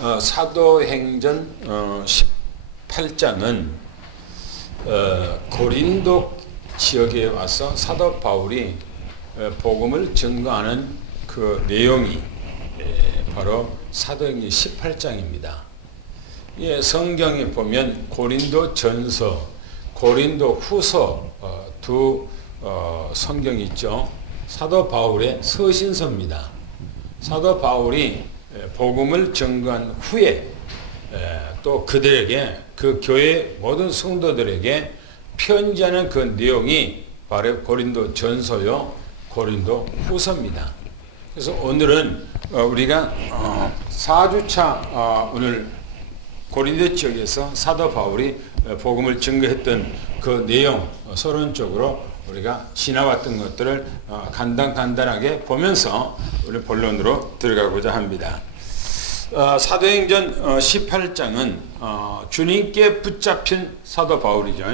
사도행전 18장은 고린도 지역에 와서 사도 바울이 복음을 증거하는 그 내용이 바로 사도행전 18장입니다. 예, 성경에 보면 고린도 전서, 고린도 후서 두 성경이 있죠. 사도 바울의 서신서입니다. 사도 바울이 복음을 증거한 후에 또 그들에게, 그 교회 모든 성도들에게 편지하는 그 내용이 바로 고린도 전서요, 고린도 후서입니다. 그래서 오늘은 우리가 4주차 오늘 고린도 지역에서 사도 바울이 복음을 증거했던 그 내용 서론적으로 우리가 지나왔던 것들을 간단하게 보면서 우리 본론으로 들어가고자 합니다. 사도행전 18장은 주님께 붙잡힌 사도 바울이죠.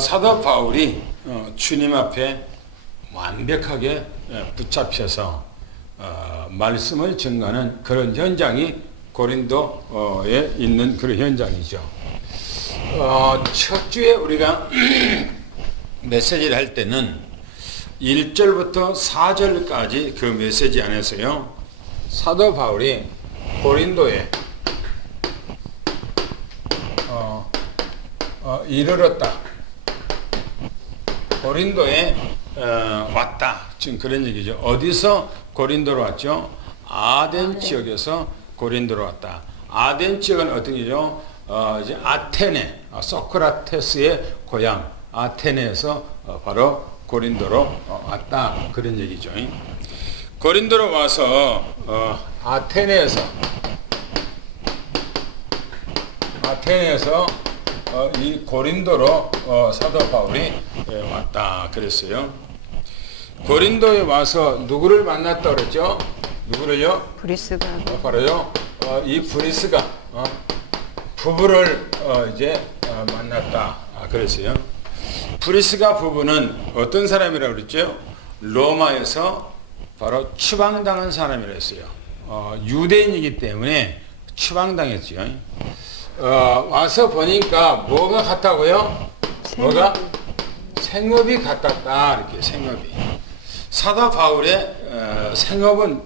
사도 바울이 주님 앞에 완벽하게 붙잡혀서 말씀을 증거하는 그런 현장이 고린도에 있는 그런 현장이죠. 첫 주에 우리가 메시지를 할 때는 1절부터 4절까지 그 메시지 안에서요, 사도 바울이 고린도에 이르렀다, 고린도에 왔다, 지금 그런 얘기죠. 어디서 고린도로 왔죠? 아덴 지역에서 고린도로 왔다. 아덴 지역은 어떤 게죠? 이제 아테네, 소크라테스의 고향 아테네에서 바로 고린도로 왔다, 그런 얘기죠. 고린도로 와서 아테네에서 이 고린도로 사도 바울이 왔다 그랬어요. 고린도에 와서 누구를 만났다 그랬죠? 누구를요? 브리스가. 바로요. 이 브리스가 부부를 이제 만났다 그랬어요. 브리스가 부부는 어떤 사람이라고 그랬죠? 로마에서 바로 추방당한 사람이라 했어요. 유대인이기 때문에 추방당했죠. 와서 보니까 뭐가 같다고요? 뭐가? 생업이 같았다. 이렇게 생업이. 사도 바울의 생업은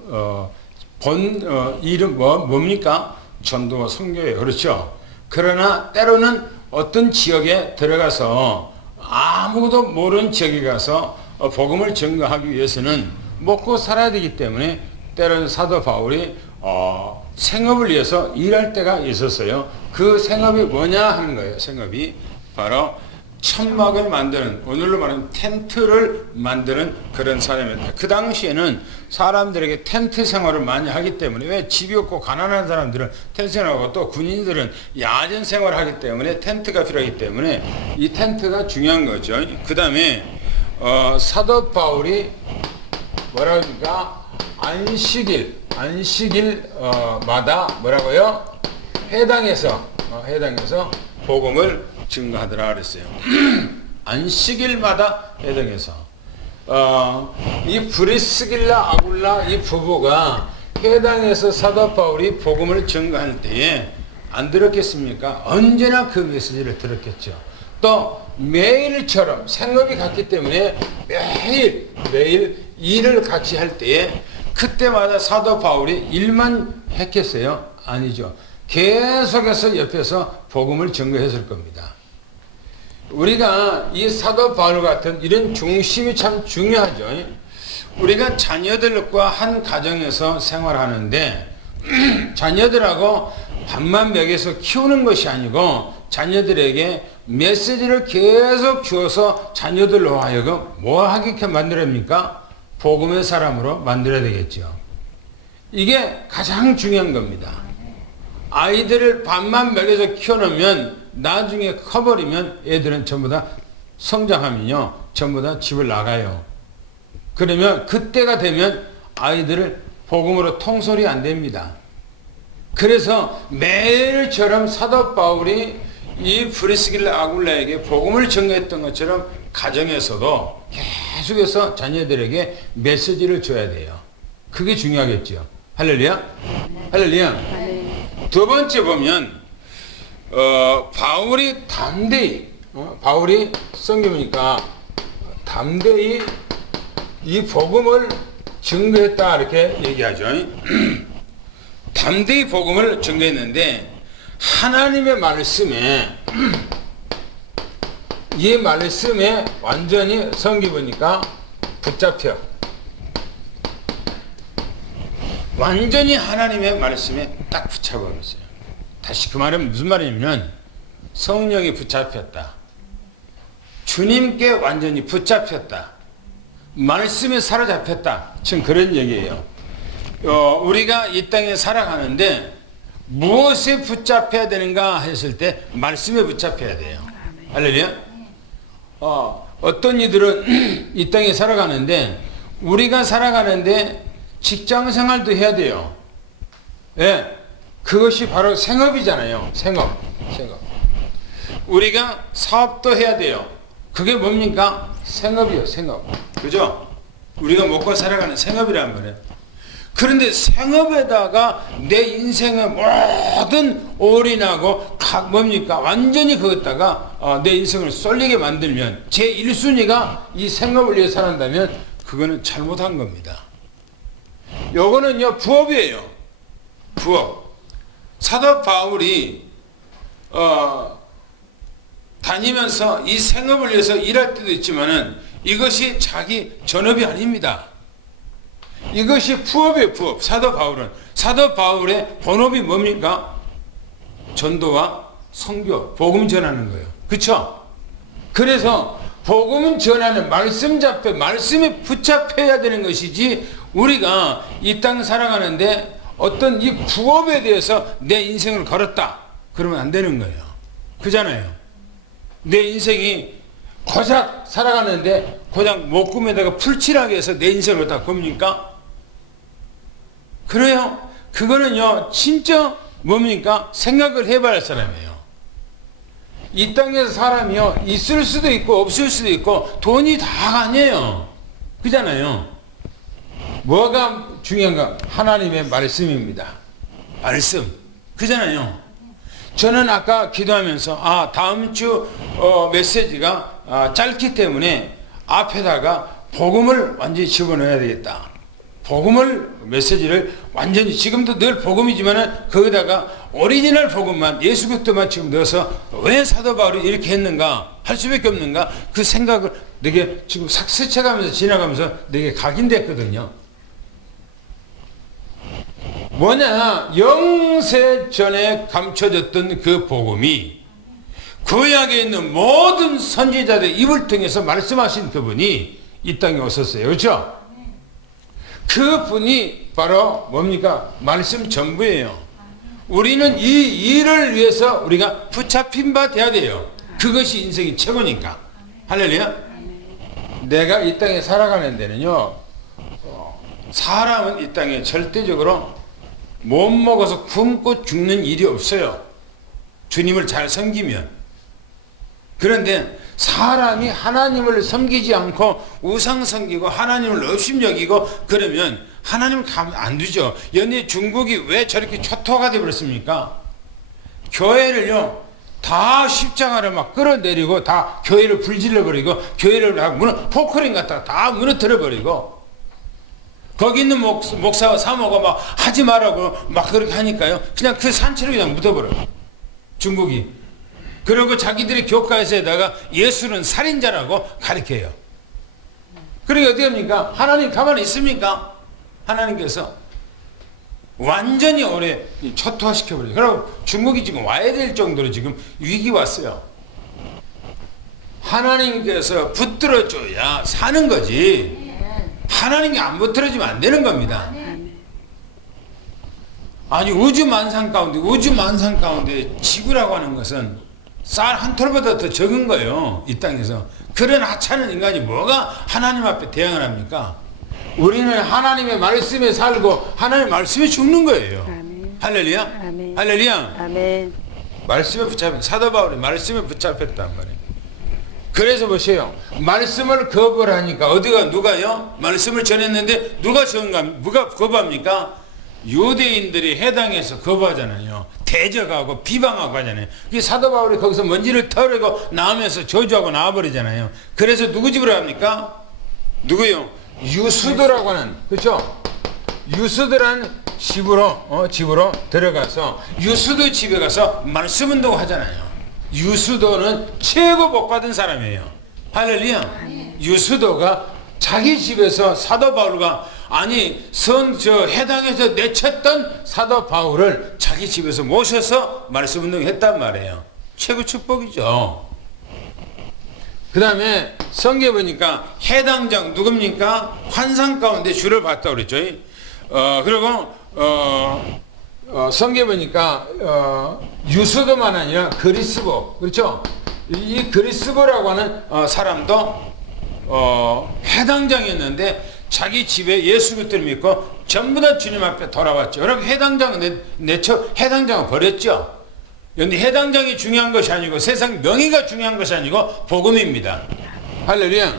이름 뭡니까? 전도와 선교예요. 그렇죠? 그러나 때로는 어떤 지역에 들어가서 아무도 모르는 지역에 가서 복음을 증거하기 위해서는 먹고 살아야 되기 때문에 때로는 사도 바울이 생업을 위해서 일할 때가 있었어요. 그 생업이 뭐냐 하는 거예요. 생업이 바로 천막을 만드는, 오늘로 말하면 텐트를 만드는 그런 사람입니다. 그 당시에는 사람들에게 텐트 생활을 많이 하기 때문에, 왜 집이 없고 가난한 사람들은 텐트 생활하고 또 군인들은 야전 생활을 하기 때문에 텐트가 필요하기 때문에 이 텐트가 중요한 거죠. 그 다음에 사도 바울이 뭐라고 합니까? 안식일마다 뭐라고요? 해당해서 복음을 증거하더라 그랬어요. 안식일마다 해당해서 이 브리스길라 아굴라 이 부부가 해당해서 사도 바울이 복음을 증거할 때에 안 들었겠습니까? 언제나 그 메시지를 들었겠죠. 또 매일처럼 생업이 같기 때문에 매일 일을 같이 할 때에 그때마다 사도 바울이 일만 했겠어요? 아니죠. 계속해서 옆에서 복음을 증거했을 겁니다. 우리가 이 사도 바울 같은 이런 중심이 참 중요하죠. 우리가 자녀들과 한 가정에서 생활하는데 자녀들하고 밥만 먹여서 키우는 것이 아니고 자녀들에게 메시지를 계속 주어서 자녀들로 하여금 뭐 하게 만들어야 합니까? 복음의 사람으로 만들어야 되겠죠. 이게 가장 중요한 겁니다. 아이들을 밥만 먹여서 키워놓으면 나중에 커버리면 애들은 전부 다 성장하면요, 전부 다 집을 나가요. 그러면 그때가 되면 아이들을 복음으로 통솔이 안 됩니다. 그래서 매일처럼 사도 바울이 이 브리스길라 아굴라에게 복음을 전가했던 것처럼 가정에서도 계속해서 자녀들에게 메시지를 줘야 돼요. 그게 중요하겠죠. 할렐루야? 할렐루야? 두 번째 보면 바울이 담대히 바울이 성경이니까 담대히 이 복음을 증거했다 이렇게 얘기하죠. 담대히 복음을 증거했는데 하나님의 말씀에 이 말씀에 완전히 성경 보니까 붙잡혀. 완전히 하나님의 말씀에 딱 붙잡아버렸어요. 다시 그 말은 무슨 말이냐면 성령이 붙잡혔다. 주님께 완전히 붙잡혔다. 말씀에 사로잡혔다. 지금 그런 얘기예요. 우리가 이 땅에 살아가는데 무엇에 붙잡혀야 되는가 했을 때 말씀에 붙잡혀야 돼요. 할렐루야? 어떤 이들은 이 땅에 살아가는데 우리가 살아가는데 직장 생활도 해야 돼요. 예, 그것이 바로 생업이잖아요. 생업. 우리가 사업도 해야 돼요. 그게 뭡니까? 생업이요, 생업. 그죠? 우리가 먹고 살아가는 생업이란 말이에요. 그런데 생업에다가 내 인생의 모든 올인하고 뭡니까? 완전히 그것다가 내 인생을 쏠리게 만들면 제 1순위가 이 생업을 위해 살았다면 그거는 잘못한 겁니다. 요거는요 부업이에요. 부업. 사도 바울이 다니면서 이 생업을 위해서 일할 때도 있지만은 이것이 자기 전업이 아닙니다. 이것이 부업이에요. 부업. 사도 바울의 본업이 뭡니까? 전도와 선교, 복음 전하는 거예요. 그렇죠? 그래서 복음 전하는 말씀에 붙잡혀야 되는 것이지 우리가 이 땅 살아가는데 어떤 이 부업에 대해서 내 인생을 걸었다. 그러면 안 되는 거예요. 그잖아요. 내 인생이 고작 살아가는데 고작 목구멍에다가 풀칠하게 해서 내 인생을 다 겁니까? 그래요. 그거는요 진짜 뭡니까? 생각을 해봐야 할 사람이에요. 이 땅에서 사람이요 있을 수도 있고 없을 수도 있고 돈이 다가 아니에요. 그잖아요. 뭐가 중요한가? 하나님의 말씀입니다. 말씀. 그잖아요. 저는 아까 기도하면서 다음 주 메시지가 짧기 때문에 앞에다가 복음을 완전히 집어넣어야 되겠다. 복음을 메시지를 완전히 지금도 늘 복음이지만은 거기다가 오리지널 복음만 예수 그리스도만 지금 넣어서 왜 사도 바울이 이렇게 했는가 할 수밖에 없는가 그 생각을 내게 지금 싹 스쳐가면서 지나가면서 내게 각인됐거든요. 뭐냐 영세 전에 감춰졌던 그 복음이 구약에 있는 모든 선지자들 입을 통해서 말씀하신 그분이 이 땅에 오셨어요. 그렇죠? 그분이 바로 뭡니까? 말씀 전부예요. 우리는 이 일을 위해서 우리가 붙잡힌 바 돼야 돼요. 그것이 인생이 최고니까. 할렐루야. 내가 이 땅에 살아가는 데는요 사람은 이 땅에 절대적으로 못 먹어서 굶고 죽는 일이 없어요. 주님을 잘 섬기면. 그런데 사람이 하나님을 섬기지 않고 우상 섬기고 하나님을 업심여기고 그러면 하나님을 가만 안 두죠. 연일 중국이 왜 저렇게 초토화가 되어버렸습니까? 교회를요 다 십자가를 막 끌어내리고 다 교회를 불질러버리고 교회를 다 포크레인 갖다가 다 무너뜨려버리고 거기 있는 목사와 사모가 막 하지 말라고 막 그렇게 하니까요 그냥 그 산채로 그냥 묻어버려요. 중국이. 그리고 자기들이 교과에서에다가 예수는 살인자라고 가르쳐요. 그러니까 어떻게 합니까? 하나님 가만히 있습니까? 하나님께서 완전히 오래 초토화시켜버려요. 그리고 중국이 지금 와야 될 정도로 지금 위기 왔어요. 하나님께서 붙들어줘야 사는 거지. 하나님이 안 붙들어주면 안 되는 겁니다. 아니 우주 만상 가운데 지구라고 하는 것은 쌀 한 톨보다 더 적은 거예요. 이 땅에서. 그런 하찮은 인간이 뭐가 하나님 앞에 대항을 합니까? 우리는 하나님의 말씀에 살고 하나님의 말씀에 죽는 거예요. 할렐루야. 아멘. 할렐루야. 아멘. 말씀에 붙잡힌 사도 바울이 말씀에 붙잡혔단 말이에요. 그래서 보세요. 말씀을 거부를 하니까 어디가 누가요? 말씀을 전했는데 누가 거부합니까? 유대인들이 해당에서 거부하잖아요. 대적하고 비방하고 하잖아요. 이 사도 바울이 거기서 먼지를 털고 나오면서 저주하고 나와버리잖아요. 그래서 누구 집으로 합니까? 누구요? 유수도라고 하는, 그렇죠? 유수도라는 집으로 들어가서 유수도 집에 가서 말씀 운동 하잖아요. 유수도는 최고 복받은 사람이에요. 할렐루야. 유수도가 자기 집에서 사도 바울과 해당에서 내쳤던 사도 바울을 자기 집에서 모셔서 말씀 운동을 했단 말이에요. 최고 축복이죠. 그 다음에 성경에 보니까 해당장 누굽니까? 환상 가운데 주를 봤다고 그랬죠. 그리고 성경에 보니까 유수도만 아니라 그리스보, 그렇죠? 이 그리스보라고 하는 사람도 해당장이었는데 자기 집에 예수 그리스도를 믿고 전부 다 주님 앞에 돌아왔죠. 여러분 해당장은 해당장은 버렸죠. 그런데 해당장이 중요한 것이 아니고 세상 명예가 중요한 것이 아니고 복음입니다. 할렐루야.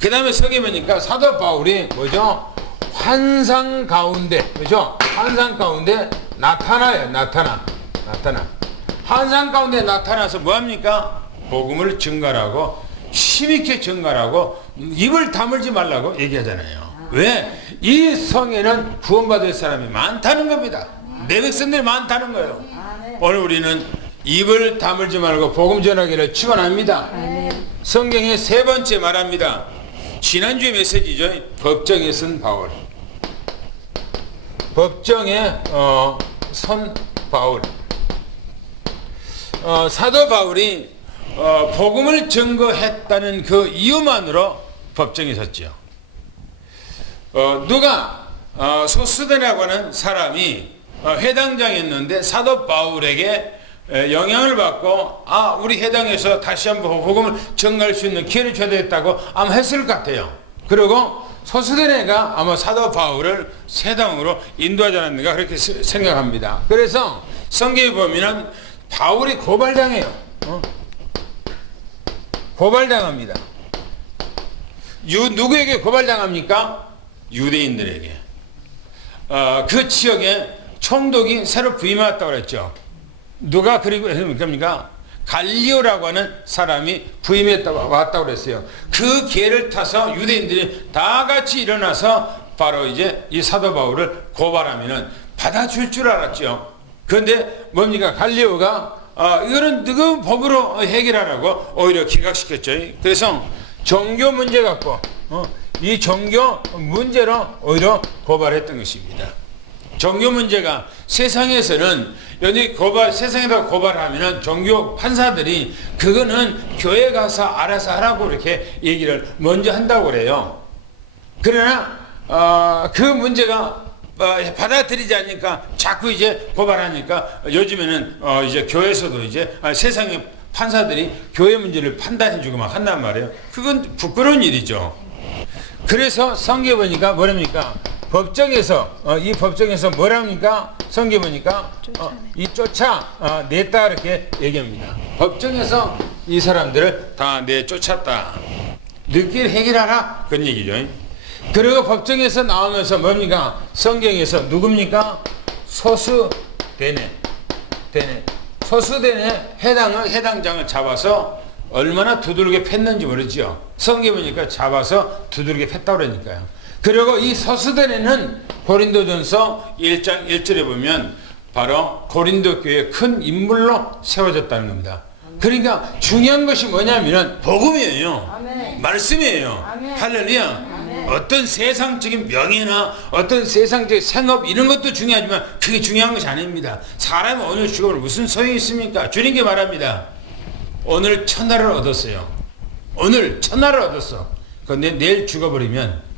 그 다음에 성경에 보니까 사도 바울이 뭐죠? 환상 가운데, 그죠? 환상 가운데 나타나요. 나타나. 환상 가운데 나타나서 뭐합니까? 복음을 증거하고 힘있게 증거하고 입을 다물지 말라고 얘기하잖아요. 왜? 이 성에는 구원받을 사람이 많다는 겁니다. 내 백성들이 많다는 거예요. 오늘 우리는 입을 다물지 말고 복음 전하기를 축원합니다. 성경의 세 번째 말합니다. 지난주의 메시지죠. 법정에 선 바울. 법정에 선 바울. 사도 바울이 복음을 증거했다는 그 이유만으로 법정에 섰죠. 누가 소스데라고 하는 사람이 해당장이었는데 사도 바울에게 영향을 받고 우리 해당에서 다시 한번 복음을 증거할 수 있는 기회를 줘야 되겠다고 아마 했을 것 같아요. 그리고 소스데네가 아마 사도 바울을 세당으로 인도하지 않았는가 그렇게 생각합니다. 그래서 성경에 보면은 바울이 고발당해요. 고발당합니다. 누구에게 고발당합니까? 유대인들에게. 그 지역에 총독이 새로 부임했다고 그랬죠. 누가 그리고 그럽니까? 갈리오라고 하는 사람이 왔다고 그랬어요. 그 기회를 타서 유대인들이 다 같이 일어나서 바로 이제 이 사도 바울을 고발하면은 받아줄 줄 알았죠. 그런데 뭡니까? 갈리오가 이거는 누구 법으로 해결하라고 오히려 기각시켰죠. 그래서 종교 문제 갖고 이 종교 문제로 오히려 고발했던 것입니다. 종교 문제가 세상에서는 세상에다 고발하면은 종교 판사들이 그거는 교회 가서 알아서 하라고 이렇게 얘기를 먼저 한다고 그래요. 그러나 그 문제가 받아들이지 않으니까 자꾸 이제 고발하니까 요즘에는 이제 교회에서도 이제 세상의 판사들이 교회 문제를 판단해주고 막 한단 말이에요. 그건 부끄러운 일이죠. 그래서 성경에 보니까 뭐랍니까? 이 법정에서 뭐랍니까? 성경에 보니까 쫓아냈다 이렇게 얘기합니다. 법정에서 이 사람들을 다 내쫓았다. 늦게 해결하라 그런 얘기죠. 그리고 법정에서 나오면서 뭡니까? 성경에서 누굽니까? 소수대네. 소수대네 해당장을 잡아서 얼마나 두들겨 팼는지 모르죠. 성경에 보니까 잡아서 두들겨 팼다고 그러니까요. 그리고 이 소수대네는 고린도전서 1장 1절에 보면 바로 고린도 교회의 큰 인물로 세워졌다는 겁니다. 그러니까 중요한 것이 뭐냐면은 복음이에요. 아멘. 말씀이에요. 아멘. 할렐루야. 아멘. 어떤 세상적인 명예나 어떤 세상적인 생업 이런 것도 중요하지만 그게 중요한 것이 아닙니다. 사람이 오늘 죽으면 무슨 소용이 있습니까? 주님께 말합니다. 오늘 천하를 얻었어요. 오늘 천하를 얻었어. 그런데 내일 죽어버리면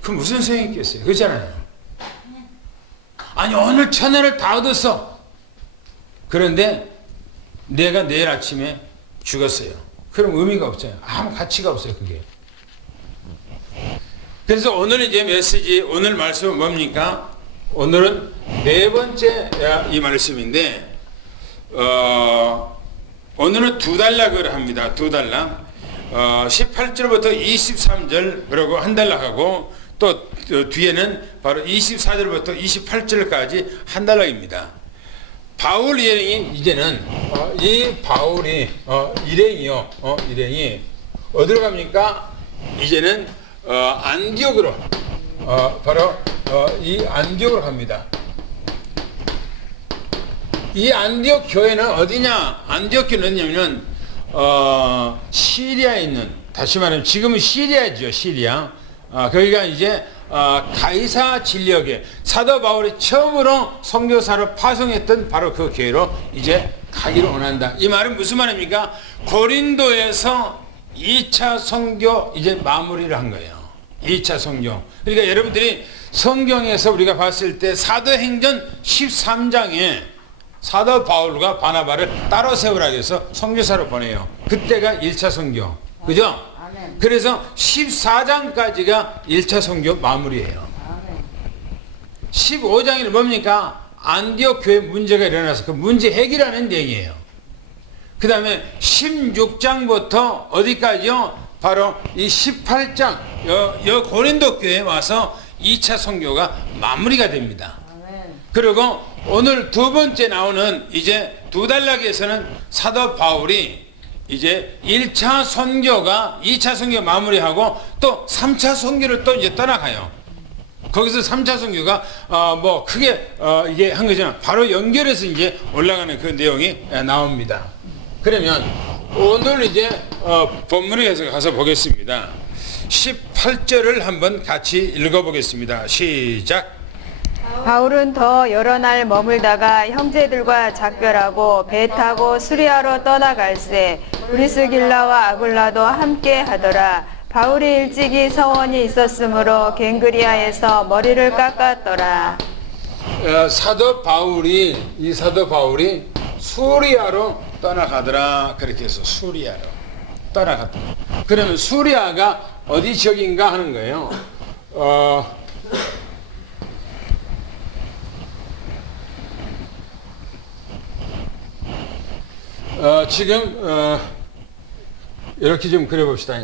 그 무슨 소용이 있겠어요? 그렇잖아요. 아니 오늘 천하를 다 얻었어. 그런데 내가 내일 아침에 죽었어요. 그럼 의미가 없잖아요. 아무 가치가 없어요. 그게. 그래서 오늘 이제 메시지 오늘 말씀은 뭡니까? 오늘은 네 번째 이 말씀인데, 오늘은 두 달락을 합니다. 두 달락. 18절부터 23절, 그리고 한 달락하고, 또 뒤에는 바로 24절부터 28절까지 한 달락입니다. 바울 일행이 이제는 이 바울이 일행이요, 일행이 어디로 갑니까? 이제는 안디옥으로, 바로 이 안디옥으로 갑니다. 이 안디옥 교회는 어디냐? 안디옥 교회는 어디냐면 시리아에 있는, 다시 말하면 지금은 시리아죠, 시리아. 거기가 이제 가이사 진력에 사도 바울이 처음으로 선교사로 파송했던 바로 그 교회로 이제 가기를 원한다. 이 말은 무슨 말입니까? 고린도에서 2차 선교 이제 마무리를 한 거예요. 2차 선교. 그러니까 여러분들이 성경에서 우리가 봤을 때 사도행전 13장에 사도 바울과 바나바를 따로 세우라고 해서 선교사로 보내요. 그때가 1차 선교. 그죠? 그래서 14장까지가 1차 선교 마무리예요. 15장에는 뭡니까? 안디옥 교회 문제가 일어나서 그 문제 해결하는 내용이에요. 그 다음에 16장부터 어디까지요? 바로 이 18장 고린도 교회에 와서 2차 선교가 마무리가 됩니다. 그리고 오늘 두 번째 나오는 이제 두 단락에서는 사도 바울이 이제 1차 선교가 2차 선교 마무리하고 또 3차 선교를 또 이제 떠나가요. 거기서 3차 선교가 뭐 크게 이게 한 거잖아. 바로 연결해서 이제 올라가는 그 내용이 나옵니다. 그러면 오늘 이제 본문에 가서 보겠습니다. 18절을 한번 같이 읽어보겠습니다. 시작. 바울은 더 여러 날 머물다가 형제들과 작별하고 배 타고 수리아로 떠나갈새 브리스길라와 아굴라도 함께 하더라. 바울이 일찍이 서원이 있었으므로 갱그리아에서 머리를 깎았더라. 사도 바울이 수리아로 떠나가더라. 그렇게 해서 수리아로 떠나갔더라. 그러면 수리아가 어디 지역인가 하는 거예요. 지금 이렇게 좀 그려봅시다.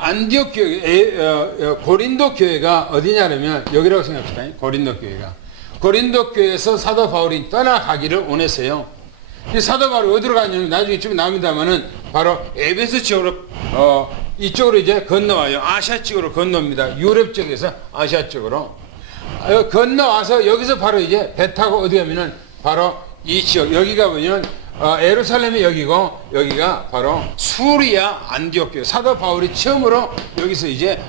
안디옥 교회, 고린도 교회가 어디냐면 여기라고 생각합시다. 고린도 교회가. 고린도 교회에서 사도 바울이 떠나가기를 원했어요. 이 사도 바울이 어디로 가냐면 나중에 좀 나옵니다만은 바로 에베소 지역으로 이쪽으로 이제 건너와요. 아시아 쪽으로 건너옵니다. 유럽 쪽에서 아시아 쪽으로 건너와서 여기서 바로 이제 배 타고 어디 가면은 바로 이 지역, 여기가 뭐냐면 예루살렘이 여기고 여기가 바로 수리아 안디옥 교회. 사도 바울이 처음으로 여기서 이제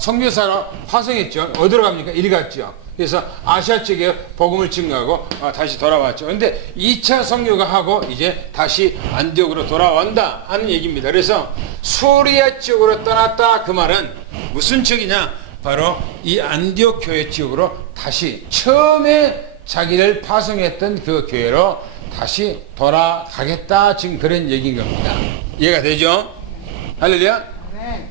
선교사로 파송했죠. 어디로 갑니까? 이리 갔죠. 그래서 아시아 쪽에 복음을 증거하고 다시 돌아왔죠. 근데 2차 선교가 하고 이제 다시 안디옥으로 돌아온다 하는 얘기입니다. 그래서 수리아 쪽으로 떠났다 그 말은 무슨 쪽이냐? 바로 이 안디옥 교회 지역으로 다시 처음에 자기를 파송했던 그 교회로 다시 돌아가겠다, 지금 그런 얘기인 겁니다. 이해가 되죠? 할렐루야? 네.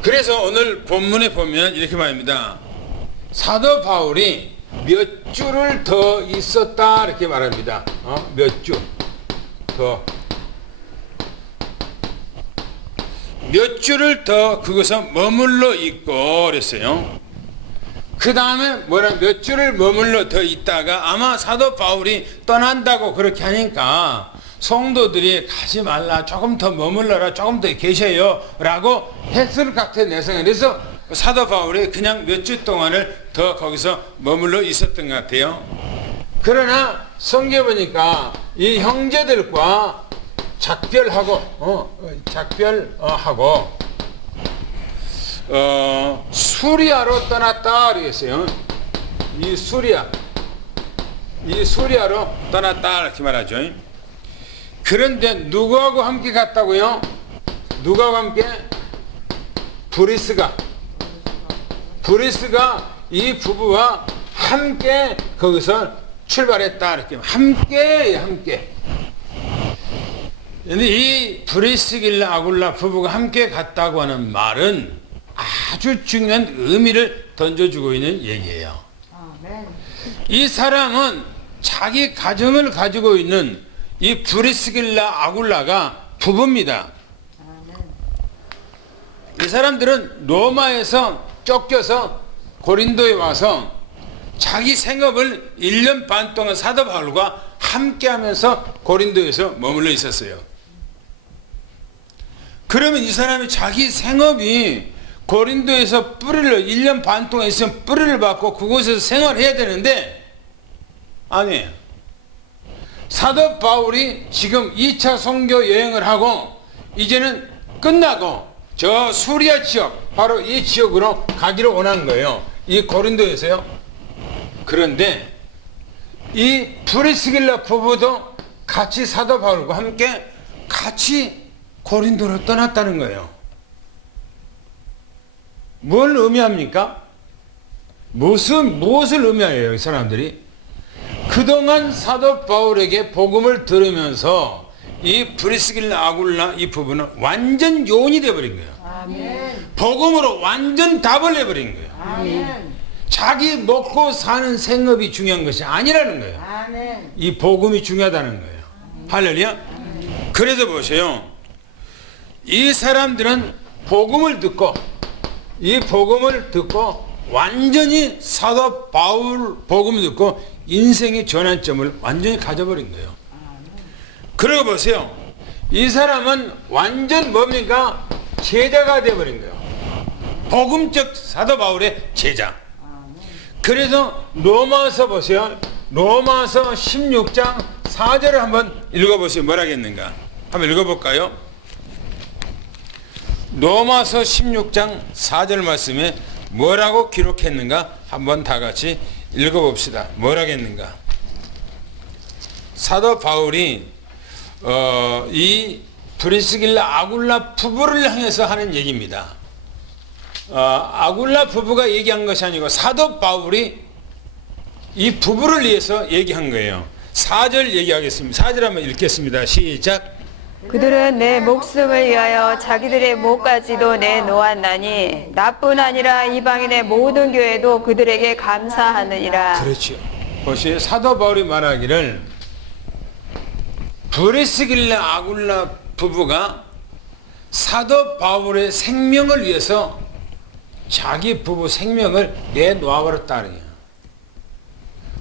그래서 오늘 본문에 보면 이렇게 말합니다. 사도 바울이 몇 주를 더 있었다 이렇게 말합니다. 몇 주 더. 몇 주를 더 그것에 머물러 있고 그랬어요. 그 다음에 몇 주를 머물러 더 있다가 아마 사도 바울이 떠난다고 그렇게 하니까 성도들이 가지 말라, 조금 더 머물러라, 조금 더 계셔요 라고 했을 것 같아요, 내 생각에. 그래서 사도 바울이 그냥 몇 주 동안을 더 거기서 머물러 있었던 것 같아요. 그러나 성경에 보니까 이 형제들과 작별하고 수리아로 떠났다 그랬어요. 이 수리아로 떠났다 이렇게 말하죠. 그런데 누구하고 함께 갔다고요? 누구하고 함께? 브리스가 이 부부와 함께 거기서 출발했다 이렇게 함께 근데 이 브리스길라 아굴라 부부가 함께 갔다고 하는 말은 아주 중요한 의미를 던져주고 있는 얘기예요. 이 사람은 자기 가정을 가지고 있는 이 브리스길라 아굴라가 부부입니다. 이 사람들은 로마에서 쫓겨서 고린도에 와서 자기 생업을 1년 반 동안 사도 바울과 함께 하면서 고린도에서 머물러 있었어요. 그러면 이 사람이 자기 생업이 고린도에서 뿌리를 1년 반 동안 있으면 뿌리를 받고 그곳에서 생활해야 되는데 아니에요. 사도 바울이 지금 2차 선교 여행을 하고 이제는 끝나고 저 수리아 지역 바로 이 지역으로 가기로 원한 거예요. 이 고린도에서요. 그런데 이 브리스길라 부부도 같이 사도 바울과 함께 같이 고린도를 떠났다는 거예요. 뭘 의미합니까? 무엇을 의미해요, 이 사람들이? 그동안 사도 바울에게 복음을 들으면서 이 브리스길라 아굴라 이 부부는 완전 요원이 되어버린 거예요. 아멘. 복음으로 완전 답을 내버린 거예요. 아멘. 자기 먹고 사는 생업이 중요한 것이 아니라는 거예요. 아멘. 이 복음이 중요하다는 거예요. 할렐루야. 그래서 보세요. 이 사람들은 복음을 듣고 이 복음을 듣고 완전히 사도 바울 복음을 듣고 인생의 전환점을 완전히 가져버린 거예요. 그러고 보세요. 이 사람은 완전 뭡니까? 제자가 되어버린 거예요. 복음적 사도 바울의 제자. 그래서 로마서 보세요. 로마서 16장 4절을 한번 읽어보세요. 뭐라겠는가? 한번 읽어볼까요? 로마서 16장 4절 말씀에 뭐라고 기록했는가? 한번 다 같이 읽어봅시다. 뭐라겠는가? 사도 바울이 이 브리스길라 아굴라 부부를 향해서 하는 얘기입니다. 아굴라 부부가 얘기한 것이 아니고 사도 바울이 이 부부를 위해서 얘기한 거예요. 4절 얘기하겠습니다. 4절 한번 읽겠습니다. 시작. 그들은 내 목숨을 위하여 자기들의 목까지도 내놓았나니 나뿐 아니라 이방인의 모든 교회도 그들에게 감사하느니라. 그렇죠. 보시오. 사도 바울이 말하기를 브리스길라 아굴라 부부가 사도 바울의 생명을 위해서 자기 부부 생명을 내놓아버렸다는 거예요.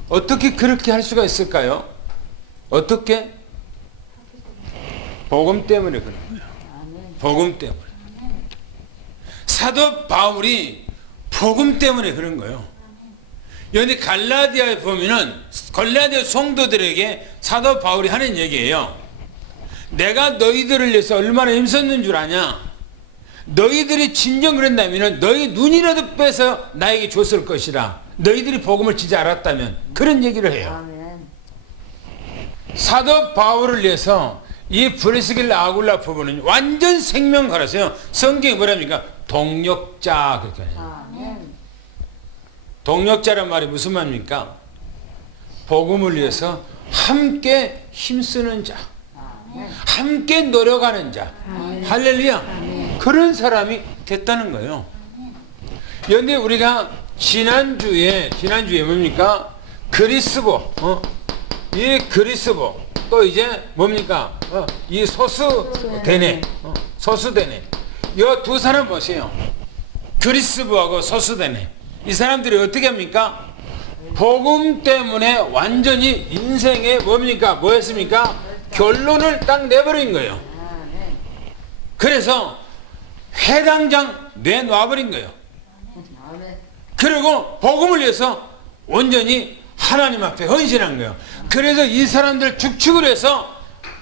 어떻게 그렇게 할 수가 있을까요? 어떻게? 복음 때문에 그런 거예요. 복음 때문에. 사도 바울이 복음 때문에 그런 거예요. 여기 갈라디아에 보면은 갈라디아 성도들에게 사도 바울이 하는 얘기예요. 내가 너희들을 위해서 얼마나 힘썼는 줄 아냐? 너희들이 진정 그랬다면 너희 눈이라도 빼서 나에게 줬을 것이라. 너희들이 복음을 진짜 알았다면 그런 얘기를 해요. 아멘. 사도 바울을 위해서 이 브리스길라 아굴라 부부는 완전 생명 걸었어요. 성경이 뭐랍니까? 동력자 그렇게 해요. 아멘. 동력자란 말이 무슨 말입니까? 복음을 위해서 함께 힘쓰는 자, 함께 노력하는 자. 할렐루야. 그런 사람이 됐다는 거예요. 그런데 우리가 지난주에 뭡니까? 그리스보, 이 그리스보, 또 이제 뭡니까? 이 소수대네, 소수대네. 이 두 사람 보세요. 그리스보하고 소수대네. 이 사람들이 어떻게 합니까? 복음 때문에 완전히 인생에 뭡니까? 뭐였습니까? 결론을 딱 내버린 거예요. 그래서 회당장 내놔버린 거예요. 아멘. 그리고 복음을 위해서 온전히 하나님 앞에 헌신한 거예요. 그래서 이 사람들 축축을 해서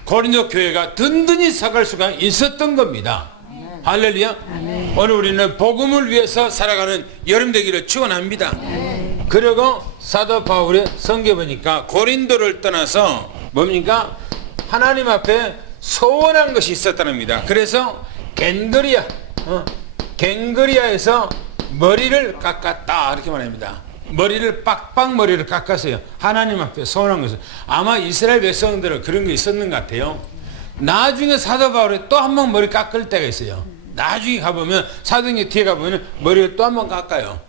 고린도 교회가 든든히 서갈 수가 있었던 겁니다. 할렐루야. 오늘 우리는 복음을 위해서 살아가는 여름 되기를 축원합니다. 그리고 사도 바울의 성경 보니까 고린도를 떠나서 뭡니까? 하나님 앞에 소원한 것이 있었답니다. 그래서 갱그리아에서 머리를 깎았다 이렇게 말합니다. 머리를 빡빡 머리를 깎았어요. 하나님 앞에 소원한 것은 아마 이스라엘 백성들은 그런 게 있었는 것 같아요. 나중에 사도 바울이 또 한 번 머리 깎을 때가 있어요. 나중에 가보면 사도행전 뒤에 가보면 머리를 또 한 번 깎아요.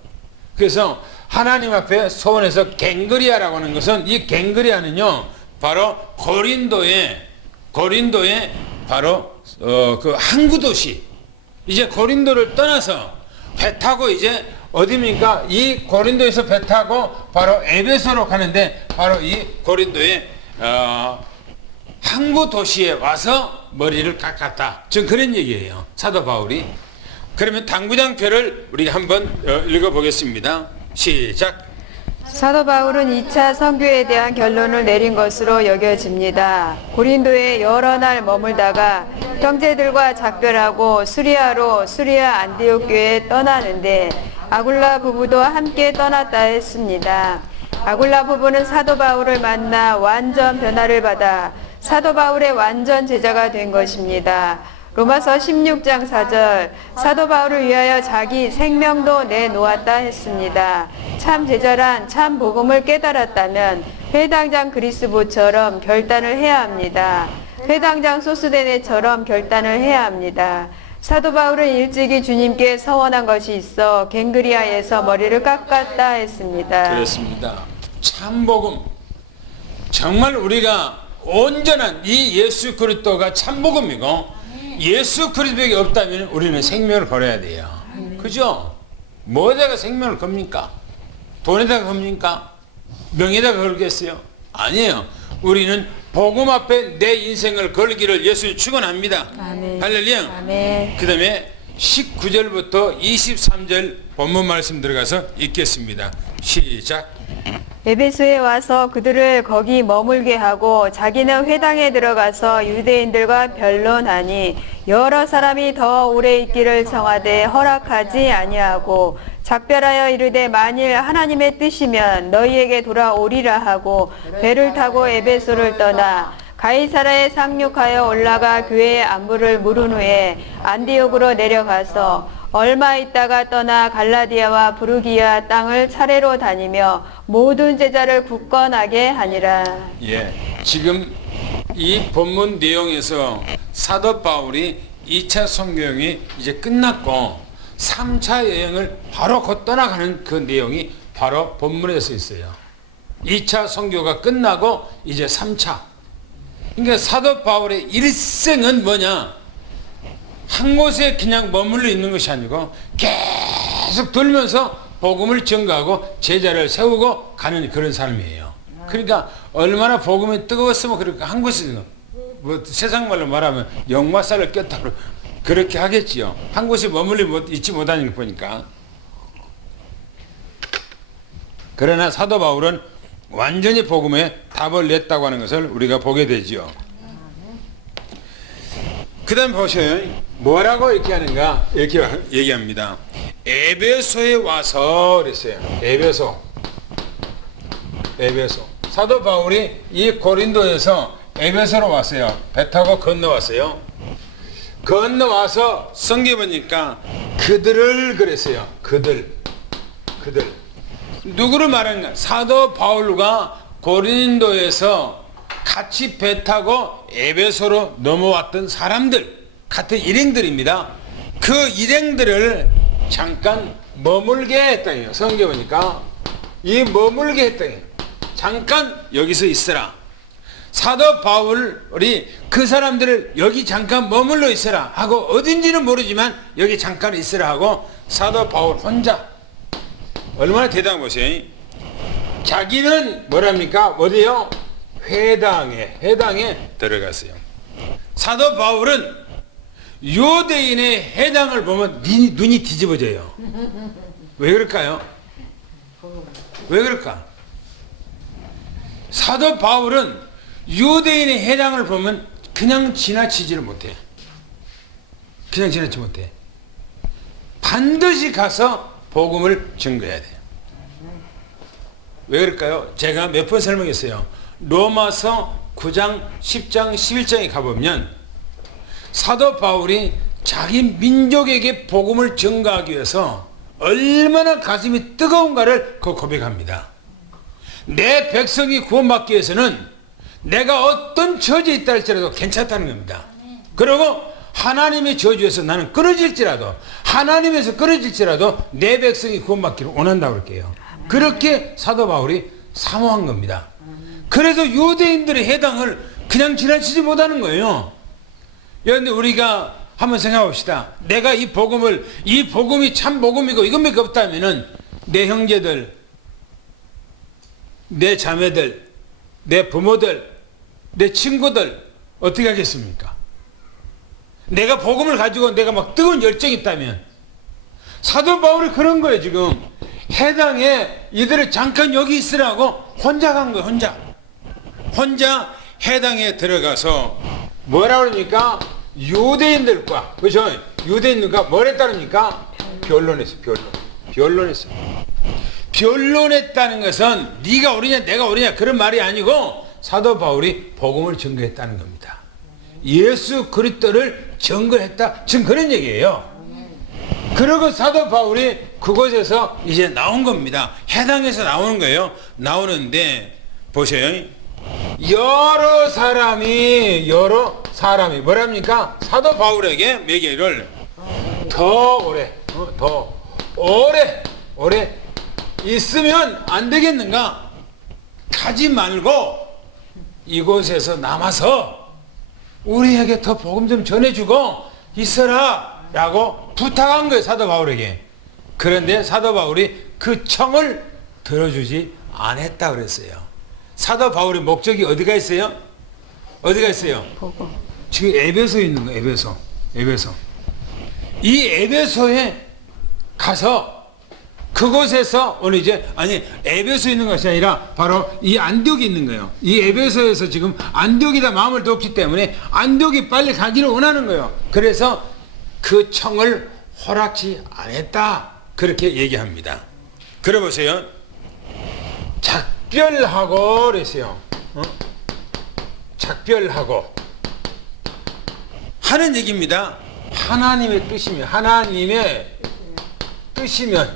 그래서 하나님 앞에 소원해서 갱그리아라고 하는 것은, 이 갱그리아는요 바로 고린도의 바로 그 항구 도시, 이제 고린도를 떠나서 배 타고 이제 어디입니까? 이 고린도에서 배 타고 바로 에베소로 가는데, 바로 이 고린도의 항구 도시에 와서 머리를 깎았다. 지금 그런 얘기예요, 사도 바울이. 그러면 당구장표를 우리가 한번 읽어보겠습니다. 시작. 사도 바울은 2차 선교에 대한 결론을 내린 것으로 여겨집니다. 고린도에 여러 날 머물다가 형제들과 작별하고 수리아 안디옥 교회에 떠나는데 아굴라 부부도 함께 떠났다 했습니다. 아굴라 부부는 사도 바울을 만나 완전 변화를 받아 사도 바울의 완전 제자가 된 것입니다. 로마서 16장 4절, 사도 바울을 위하여 자기 생명도 내놓았다 했습니다. 참 제자란 참 복음을 깨달았다면 회당장 그리스보처럼 결단을 해야 합니다. 회당장 소스데네처럼 결단을 해야 합니다. 사도 바울은 일찍이 주님께 서원한 것이 있어 갱그리아에서 머리를 깎았다 했습니다. 그렇습니다. 참 복음, 정말 우리가 온전한 이 예수 그리스도가 참 복음이고, 예수 그리스도가 없다면 우리는 생명을 걸어야 돼요. 그죠? 뭐에다가 생명을 겁니까? 돈에다가 겁니까? 명예에다가 걸겠어요? 아니에요. 우리는 복음 앞에 내 인생을 걸기를 예수님 축원합니다. 아멘. 할렐루야. 아멘. 그 다음에 19절부터 23절 본문 말씀 들어가서 읽겠습니다. 시작. 에베소에 와서 그들을 거기 머물게 하고 자기는 회당에 들어가서 유대인들과 변론하니 여러 사람이 더 오래 있기를 청하되 허락하지 아니하고 작별하여 이르되 만일 하나님의 뜻이면 너희에게 돌아오리라 하고 배를 타고 에베소를 떠나 가이사라에 상륙하여 올라가 교회의 안부를 물은 후에 안디옥으로 내려가서 얼마 있다가 떠나 갈라디아와 부르기아 땅을 차례로 다니며 모든 제자를 굳건하게 하니라. 예, 지금 이 본문 내용에서 사도 바울이 2차 선교여행이 이제 끝났고 3차 여행을 바로 곧 떠나가는 그 내용이 바로 본문에 써 있어요. 2차 선교가 끝나고 이제 3차. 그러니까 사도 바울의 일생은 뭐냐? 한 곳에 그냥 머물러 있는 것이 아니고 계속 돌면서 복음을 전가하고 제자를 세우고 가는 그런 삶이에요. 그러니까 얼마나 복음이 뜨거웠으면 그렇게 한 곳에, 뭐 세상 말로 말하면 역마살을 꼈다고 그렇게 하겠지요. 한 곳에 머물러 있지 못하는 거 보니까. 그러나 사도 바울은 완전히 복음에 답을 냈다고 하는 것을 우리가 보게 되지요. 그 다음 보셔요. 뭐라고 이렇게 하는가? 이렇게 얘기합니다. 에베소에 와서 그랬어요. 에베소. 사도 바울이 이 고린도에서 에베소로 왔어요. 배 타고 건너왔어요. 건너와서 성경 보니까 그들을 그랬어요. 그들. 누구를 말하는가? 사도 바울과 고린도에서 같이 배 타고 에베소로 넘어왔던 사람들, 같은 일행들입니다. 그 일행들을 잠깐 머물게 했다요. 성경 보니까 이 머물게 했다요. 잠깐 여기서 있으라. 사도 바울이 그 사람들을 여기 잠깐 머물러 있으라 하고, 어딘지는 모르지만 여기 잠깐 있으라 하고 사도 바울 혼자, 얼마나 대단한 것이에요. 자기는 뭐랍니까? 어디요? 회당에 들어갔어요. 사도 바울은 유대인의 회당을 보면 눈이 뒤집어져요. 왜 그럴까요? 왜 그럴까? 사도 바울은 유대인의 회당을 보면 그냥 지나치지를 못해. 반드시 가서 복음을 전거해야 돼요. 왜 그럴까요? 제가 몇 번 설명했어요. 로마서 9장, 10장, 11장에 가보면 사도 바울이 자기 민족에게 복음을 전가하기 위해서 얼마나 가슴이 뜨거운가를 고백합니다. 내 백성이 구원받기 위해서는 내가 어떤 처지에 있다 할지라도 괜찮다는 겁니다. 그리고 하나님의 저주에서 나는 끊어질지라도, 하나님에서 끊어질지라도 내 백성이 구원받기를 원한다고 그럴게요. 그렇게 사도 바울이 사모한 겁니다. 그래서 유대인들의 해당을 그냥 지나치지 못하는 거예요. 그런데 우리가 한번 생각해 봅시다. 내가 이 복음이 참 복음이고 이것밖에 없다면은 내 형제들, 내 자매들, 내 부모들, 내 친구들 어떻게 하겠습니까? 내가 복음을 가지고 내가 막 뜨거운 열정이 있다면, 사도 바울이 그런 거예요. 지금 해당에 이들을 잠깐 여기 있으라고 혼자 간 거예요. 혼자 해당에 들어가서 뭐라 그러니까 유대인들과, 그렇죠? 유대인들과 뭘 했다니까? 변론했어요. 변론했다는 것은 네가 옳으냐 내가 옳으냐 그런 말이 아니고 사도 바울이 복음을 증거했다는 겁니다. 예수 그리스도를 증거했다, 지금 그런 얘기예요. 그리고 사도 바울이 그곳에서 이제 나온 겁니다. 해당에서 나오는 거예요. 나오는데 보세요. 여러 사람이 뭐랍니까? 사도 바울에게 매개를 더 오래 있으면 안 되겠는가? 가지 말고 이곳에서 남아서 우리에게 더 복음 좀 전해주고 있어라 라고 부탁한 거예요. 사도 바울에게. 그런데 사도 바울이 그 청을 들어주지 않았다 그랬어요. 사도 바울의 목적이 어디가 있어요? 복음. 지금 에베소에 있는 거예요. 에베소. 이 에베소에 가서 그곳에서 오늘 이제 에베소에 있는 것이 아니라 바로 이 안디옥에 있는 거예요. 이 에베소에서 지금 안디옥에다 마음을 뒀기 때문에 안디옥이 빨리 가기를 원하는 거예요. 그래서 그 청을 허락지 않았다 그렇게 얘기합니다. 그래 보세요. 작별하고 그랬어요. 작별하고 하는 얘기입니다. 하나님의 뜻이면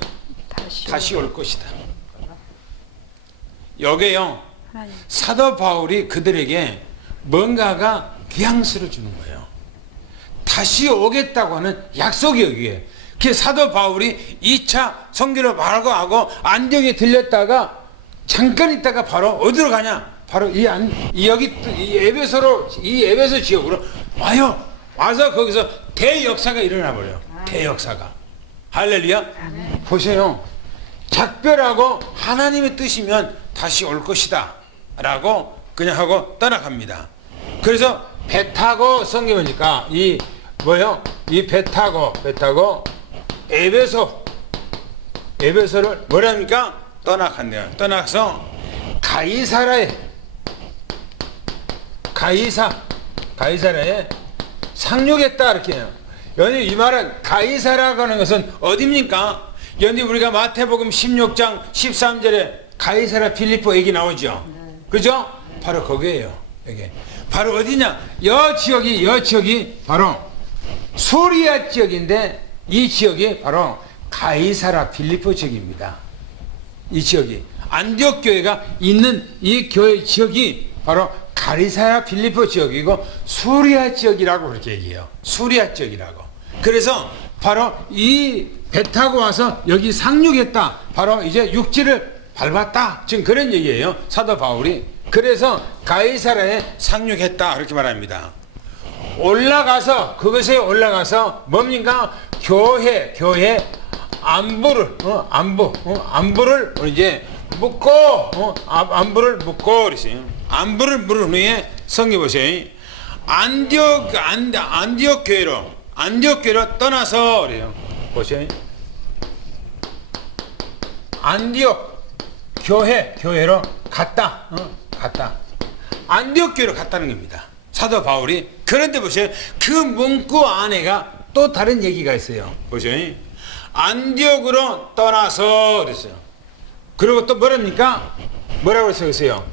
다시 올 것이다. 여기요. 사도 바울이 그들에게 뭔가가 뉘앙스를 주는 거예요. 다시 오겠다고 하는 약속이 여기에. 그 사도 바울이 2차 선교를 말고 하고 안디옥에 들렸다가 잠깐 있다가 바로 어디로 가냐? 바로 이 에베소 지역으로 와요. 와서 거기서 대역사가 일어나 버려요. 대역사가. 할렐루야. 보세요. 작별하고 하나님의 뜻이면 다시 올 것이다 라고 그냥 하고 떠나갑니다. 그래서 배 타고 성경이니까 이 배 타고 에베소를 뭐랍니까? 떠나간대요. 떠나서 가이사라에 상륙했다 이렇게 해요. 이 말은 가이사라고 하는 것은 어디입니까? 우리가 마태복음 16장 13절에 가이사라 필리포 얘기 나오죠. 그죠? 바로 거기에요. 여기. 바로 어디냐? 여 지역이 바로 소리아 지역인데 이 지역이 바로 가이사라 필리포 지역입니다. 이 지역이 안디옥 교회가 있는 이 교회 지역이 바로 가이사라 필리포 지역이고 수리아 지역이라고 그렇게 얘기해요. 수리아 지역이라고. 그래서 바로 이 배 타고 와서 여기 상륙했다. 바로 이제 육지를 밟았다. 지금 그런 얘기예요. 사도 바울이. 그래서 가이사라에 상륙했다. 그렇게 말합니다. 그것에 올라가서 뭡니까? 교회 안부를 이제 묻고 안부를 묻고 그랬어요. 안부를 물은 후에 성경 보세요. 안디옥 교회로 떠나서 그래요. 보세요. 안디옥 교회로 갔다. 안디옥 교회로 갔다는 겁니다. 사도 바울이. 그런데 보세요. 그 문구 안에가 또 다른 얘기가 있어요. 보세요. 안디옥으로 떠나서 그랬어요. 그리고 또 뭐라고 써있어요?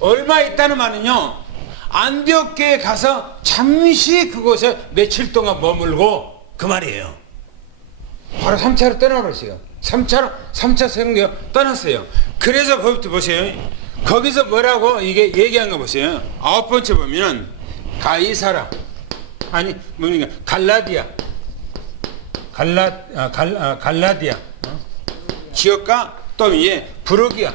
얼마 있다는 말은요, 안디옥교에 가서 잠시 그곳에 며칠 동안 머물고 그 말이에요. 바로 3차로 떠나버렸어요. 3차 선교 떠났어요. 그래서 거기부터 보세요. 거기서 뭐라고 이게 얘기한 거 보세요. 9번째 보면은 가이사라 아니 뭡니까 갈라디아 지역과 또 이제 부르기아.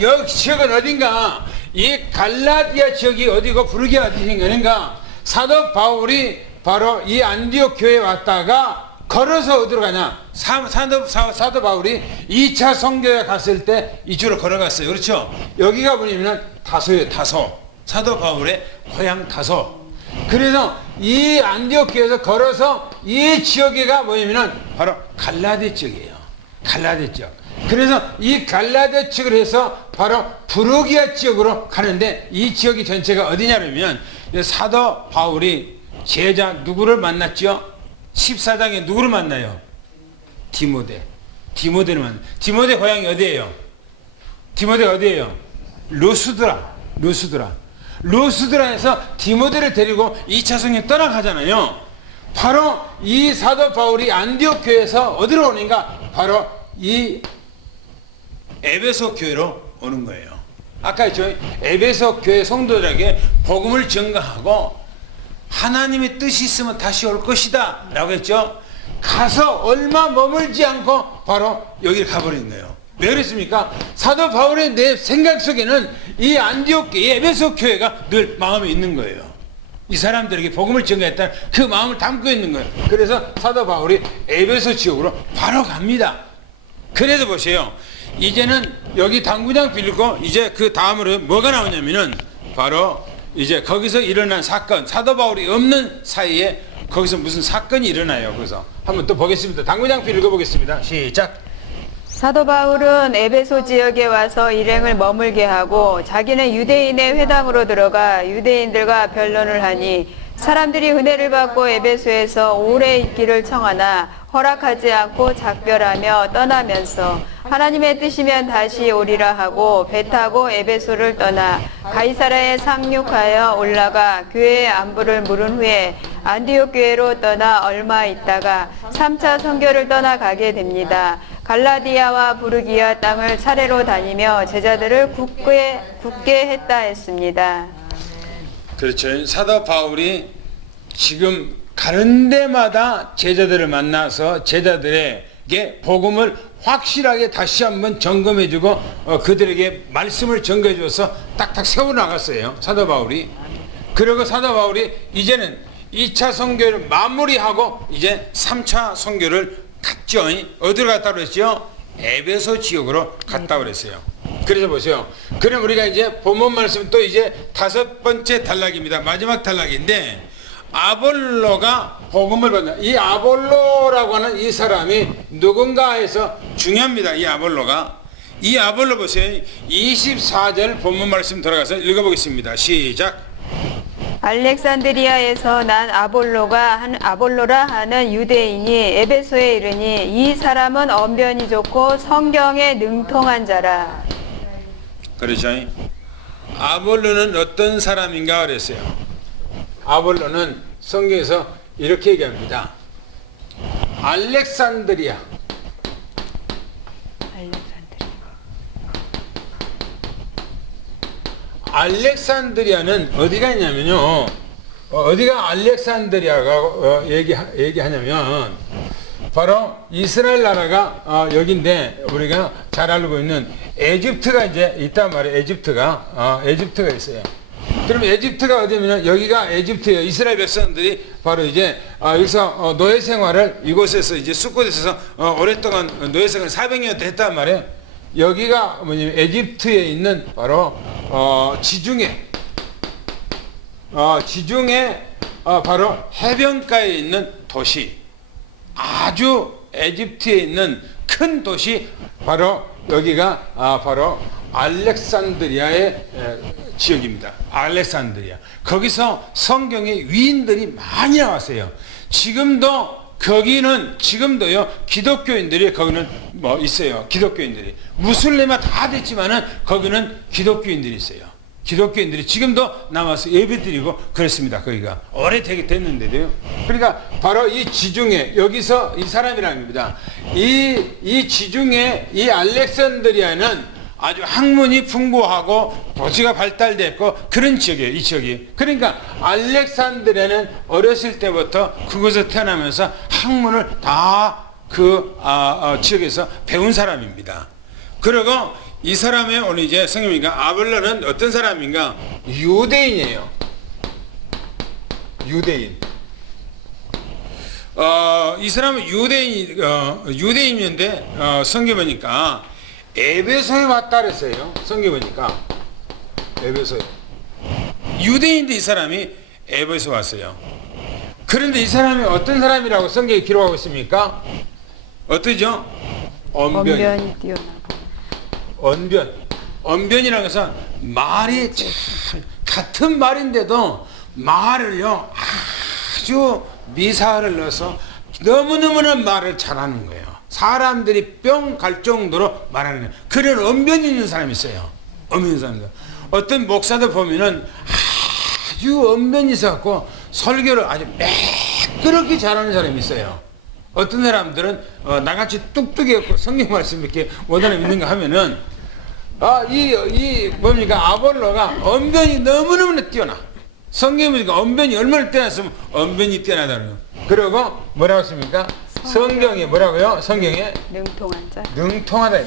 여기 지역은 어딘가? 이 갈라디아 지역이 어디고 부르기아 어디인가? 사도 바울이 바로 이 안디옥 교회에 왔다가 걸어서 어디로 가냐? 사도 바울이 2차 선교에 갔을 때 이쪽으로 걸어갔어요. 그렇죠? 여기가 뭐냐면 다소예요. 다소. 사도 바울의 고향 다소. 그래서 이 안디옥 교회에서 걸어서 이 지역에가 뭐냐면 바로 갈라디 지역이에요. 갈라디 지역. 그래서 이 갈라디 지역을 해서 바로 부르기아 지역으로 가는데 이 지역이 전체가 어디냐면 사도 바울이 제자 누구를 만났죠? 14장에 누구를 만나요? 디모데를 만나요. 디모데 고향이 어디예요? 디모데가 어디예요? 루스드라에서 디모데를 데리고 2차 성경 떠나가잖아요. 바로 이 사도 바울이 안디옥 교회에서 어디로 오는가? 바로 이 에베소 교회로 오는 거예요. 아까 저희 에베소 교회 성도들에게 복음을 전가하고 하나님의 뜻이 있으면 다시 올 것이다 라고 했죠. 가서 얼마 머물지 않고 바로 여기를 가버린 거예요. 왜 그랬습니까? 사도 바울의 내 생각 속에는 이 안디옥 교회, 에베소 교회가 늘 마음에 있는 거예요. 이 사람들에게 복음을 전가했다는 그 마음을 담고 있는 거예요. 그래서 사도 바울이 에베소 지역으로 바로 갑니다. 그래서 보세요. 이제는 여기 당구장 빌리고 이제 그 다음으로 뭐가 나오냐면은 바로 이제 거기서 일어난 사건, 사도 바울이 없는 사이에 거기서 무슨 사건이 일어나요. 그래서 한번 또 보겠습니다. 당구장 빌 읽어보겠습니다. 시작. 사도 바울은 에베소 지역에 와서 일행을 머물게 하고 자기는 유대인의 회당으로 들어가 유대인들과 변론을 하니 사람들이 은혜를 받고 에베소에서 오래 있기를 청하나 허락하지 않고 작별하며 떠나면서 하나님의 뜻이면 다시 오리라 하고 배 타고 에베소를 떠나 가이사라에 상륙하여 올라가 교회의 안부를 물은 후에 안디옥 교회로 떠나 얼마 있다가 3차 선교를 떠나가게 됩니다. 갈라디아와 부르기아 땅을 차례로 다니며 제자들을 굳게 했다 했습니다. 그렇죠. 사도 바울이 지금 가는 데마다 제자들을 만나서 제자들에게 복음을 확실하게 다시 한번 점검해주고 그들에게 말씀을 전거해줘서 딱딱 세워나갔어요. 사도 바울이. 그리고 사도 바울이 이제는 2차 선교를 마무리하고 이제 3차 선교를 갔죠. 어디로 갔다 그랬죠? 에베소 지역으로 갔다 그랬어요. 그래서 보세요. 그럼 우리가 이제 본문 말씀 또 이제 5번째 단락입니다. 마지막 단락인데 아볼로가 복음을 받는 이 아볼로라고 하는 이 사람이 누군가 해서 중요합니다. 이 아볼로 보세요. 24절 본문 말씀 들어가서 읽어보겠습니다. 시작. 알렉산드리아에서 난 아볼로라 하는 유대인이 에베소에 이르니 이 사람은 언변이 좋고 성경에 능통한 자라. 그렇죠. 아볼로는 어떤 사람인가 그랬어요. 아볼로는 성경에서 이렇게 얘기합니다. 알렉산드리아는 어디가 있냐면요. 어디가 알렉산드리아가 얘기하냐면 바로 이스라엘 나라가 여기인데 우리가 잘 알고 있는 에집트가 이제 있단 말이에요. 에집트가 있어요. 그럼 에집트가 어디냐면 여기가 에집트예요. 이스라엘 백성들이 바로 이제 여기서 노예 생활을 이곳에서 이제 숫곳에서 오랫동안 노예 생활을 400년 했단 말이에요. 여기가 뭐냐면 에집트에 있는 바로 지중해 바로 해변가에 있는 도시, 아주 에집트에 있는 큰 도시 바로 여기가 바로 알렉산드리아의 지역입니다. 알렉산드리아. 거기서 성경의 위인들이 많이 나왔어요. 지금도요 기독교인들이 거기는 뭐 있어요. 기독교인들이 무슬림화 다 됐지만은 거기는 기독교인들이 있어요. 기독교인들이 지금도 남아서 예배드리고 그렇습니다. 거기가 오래되게 됐는데도요. 그러니까 바로 이 지중해, 여기서 이 사람이라는 겁니다. 이 지중해, 이 알렉산드리아는 아주 학문이 풍부하고 도시가 발달됐고 그런 지역이에요. 이 지역이. 그러니까 알렉산드리아는 어렸을 때부터 그곳에 태어나면서 학문을 다 그 지역에서 배운 사람입니다. 그리고 이 사람의 오늘 이제 성경이니까 아볼로는 어떤 사람인가? 유대인이에요. 유대인. 이 사람은 유대인인데 성경 보니까 에베소에 왔다 그랬어요. 성경 보니까 에베소에. 유대인인데 이 사람이 에베소 왔어요. 그런데 이 사람이 어떤 사람이라고 성경에 기록하고 있습니까? 어떠죠? 언변이 뛰어나고. 언변이라는 것은 말이 참 같은 말인데도 말을요 아주 미사를 넣어서 너무너무나 말을 잘하는 거예요. 사람들이 뿅 갈 정도로 말하는 거예요. 그런 언변이 있는 사람이 있어요. 언변이 있는 사람들. 어떤 목사들 보면은 아주 언변이 있어갖고 설교를 아주 매끄럽게 잘하는 사람이 있어요. 어떤 사람들은 나같이 뚝뚝이었고 성경 말씀 이렇게 원하는 믿는가 하면은 뭡니까 아볼로가 언변이 너무너무 뛰어나. 성경에 보니까 언변이 얼마나 뛰어났으면 언변이 뛰어나다고요. 그리고 뭐라고 했습니까? 성경에 뭐라고요? 성경에 능통한 자. 능통하다.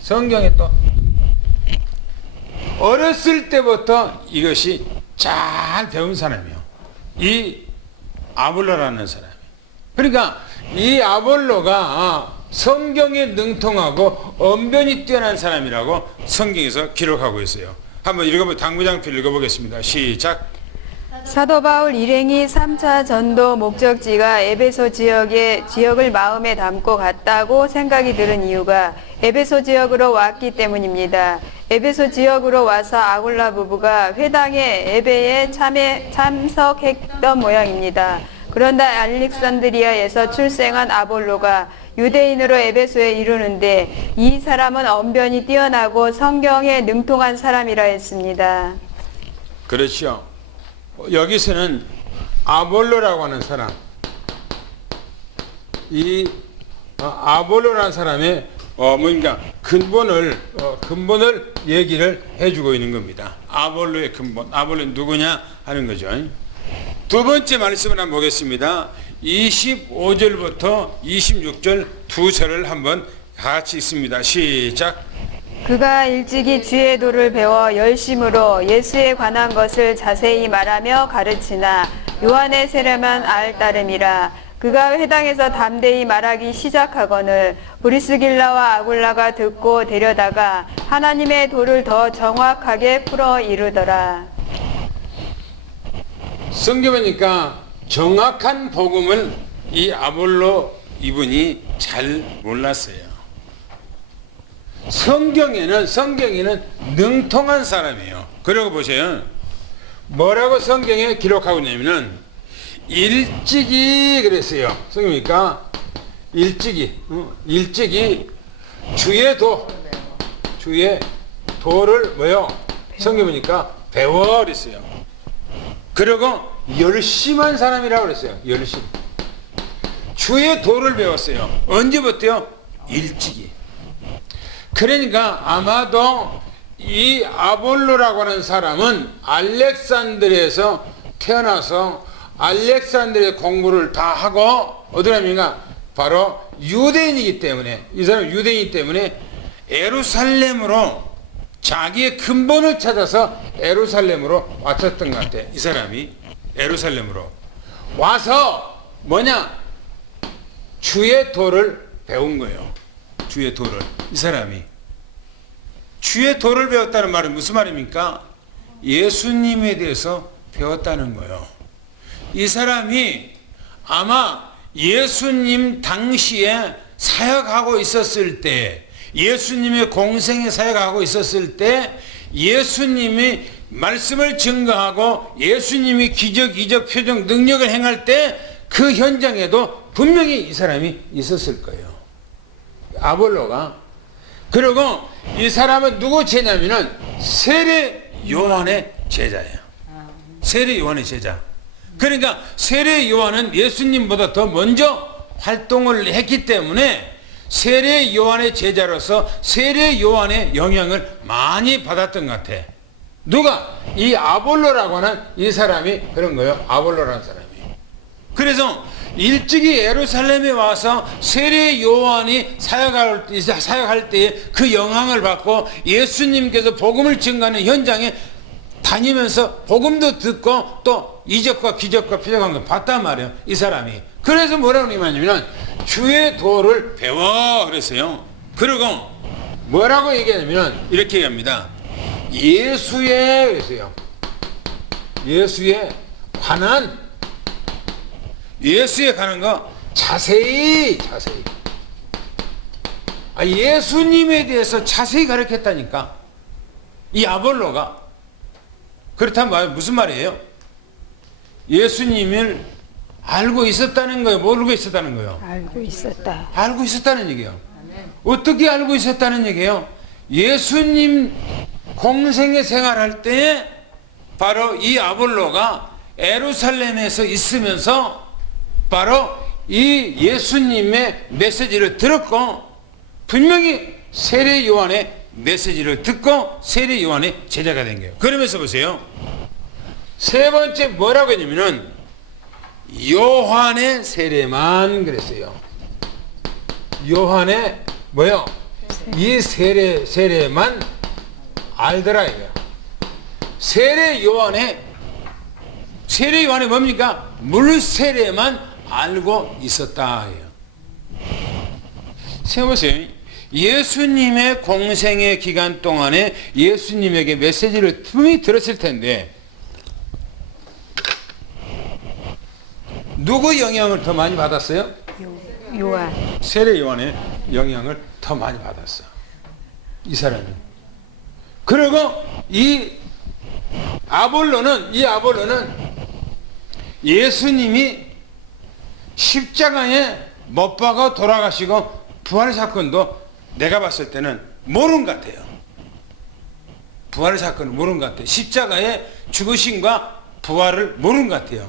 성경에 또 어렸을 때부터 이것이 잘 배운 사람이에요. 이 아볼로라는 사람이. 그러니까 이 아볼로가 성경에 능통하고 언변이 뛰어난 사람이라고 성경에서 기록하고 있어요. 한번 당구장필 읽어보겠습니다. 시작. 사도 바울 일행이 3차 전도 목적지가 에베소 지역을 마음에 담고 갔다고 생각이 들은 이유가 에베소 지역으로 왔기 때문입니다. 에베소 지역으로 와서 아굴라 부부가 회당의 예배에 참석했던 모양입니다. 그런데 알렉산드리아에서 출생한 아볼로가 유대인으로 에베소에 이르는데 이 사람은 언변이 뛰어나고 성경에 능통한 사람이라 했습니다. 그렇죠. 여기서는 아볼로라고 하는 사람, 이 아볼로라는 사람의 뭔가 근본을 얘기를 해주고 있는 겁니다. 아볼로의 근본, 아볼로는 누구냐 하는 거죠. 두 번째 말씀을 한번 보겠습니다. 25절부터 26절 두 절을 한번 같이 읽습니다. 시작. 그가 일찍이 주의 도를 배워 열심으로 예수에 관한 것을 자세히 말하며 가르치나 요한의 세례만 알 따름이라. 그가 회당에서 담대히 말하기 시작하거늘 브리스길라와 아굴라가 듣고 데려다가 하나님의 도를 더 정확하게 풀어 이르더라. 성경 보니까 정확한 복음을 이 아볼로 이분이 잘 몰랐어요. 성경에는 능통한 사람이에요. 그러고 보세요. 뭐라고 성경에 기록하고 있냐면은 일찍이 그랬어요. 성경이니까 일찍이 주의 도를 뭐요? 성경 보니까 배워 그랬어요. 그리고 열심한 사람이라고 그랬어요. 열심. 주의 도를 배웠어요. 언제부터요? 일찍이. 그러니까 아마도 이 아볼로라고 하는 사람은 알렉산드리아에서 태어나서 알렉산드리아 공부를 다 하고 어디랍니까? 바로 유대인이기 때문에, 이 사람은 유대인이기 때문에 예루살렘으로 자기의 근본을 찾아서 예루살렘으로 왔었던 것 같아. 이 사람이 예루살렘으로 와서 뭐냐? 주의 도를 배운 거예요. 주의 도를. 이 사람이 주의 도를 배웠다는 말은 무슨 말입니까? 예수님에 대해서 배웠다는 거예요. 이 사람이 아마 예수님 당시에 사역하고 있었을 때, 예수님의 공생에 사역하고 있었을 때 예수님이 말씀을 증거하고 예수님이 기적, 이적, 표적, 능력을 행할 때 그 현장에도 분명히 이 사람이 있었을 거예요. 아볼로가. 그리고 이 사람은 누구 죄냐면은 세례 요한의 제자예요. 세례 요한의 제자. 그러니까 세례 요한은 예수님보다 더 먼저 활동을 했기 때문에 세례 요한의 제자로서 세례 요한의 영향을 많이 받았던 것 같아. 누가? 이 아볼로라고 하는 이 사람이 그런 거예요. 아볼로라는 사람이. 그래서 일찍이 예루살렘에 와서 세례 요한이 사역할 때에 그 영향을 받고 예수님께서 복음을 증거하는 현장에 다니면서 복음도 듣고 또 이적과 기적과 표적한 걸 봤단 말이에요. 이 사람이. 그래서 뭐라고 하냐면 주의 도를 배워 그랬어요. 그리고 뭐라고 얘기하냐면 이렇게 얘기합니다. 예수의 그랬어요. 예수에 관한 거 자세히 예수님에 대해서 자세히 가르쳤다니까. 이 아볼로가. 그렇다면 무슨 말이에요? 예수님을 알고 있었다는 거예요? 모르고 있었다는 거예요? 알고 있었다. 알고 있었다는 얘기예요. 어떻게 알고 있었다는 얘기예요? 예수님 공생의 생활할 때 바로 이 아볼로가 예루살렘에서 있으면서 바로 이 예수님의 메시지를 들었고 분명히 세례 요한의 메시지를 듣고 세례 요한의 제자가 된 거예요. 그러면서 보세요. 세 번째 뭐라고 했냐면은 요한의 세례만 그랬어요. 요한의 뭐요? 이 세례만 알더라 이거야. 세례 요한의 뭡니까? 물 세례만 알고 있었다. 세보세요. 예수님의 공생의 기간 동안에 예수님에게 메시지를 분명히 들었을 텐데 누구 영향을 더 많이 받았어요? 요한. 세례 요한의 영향을 더 많이 받았어. 이 사람이. 그리고 이 아볼로는 예수님이 십자가에 못 박아 돌아가시고 부활 사건도 내가 봤을 때는 모르는 것 같아요. 부활 사건을 모르는 것 같아요. 십자가의 죽으심과 부활을 모르는 것 같아요.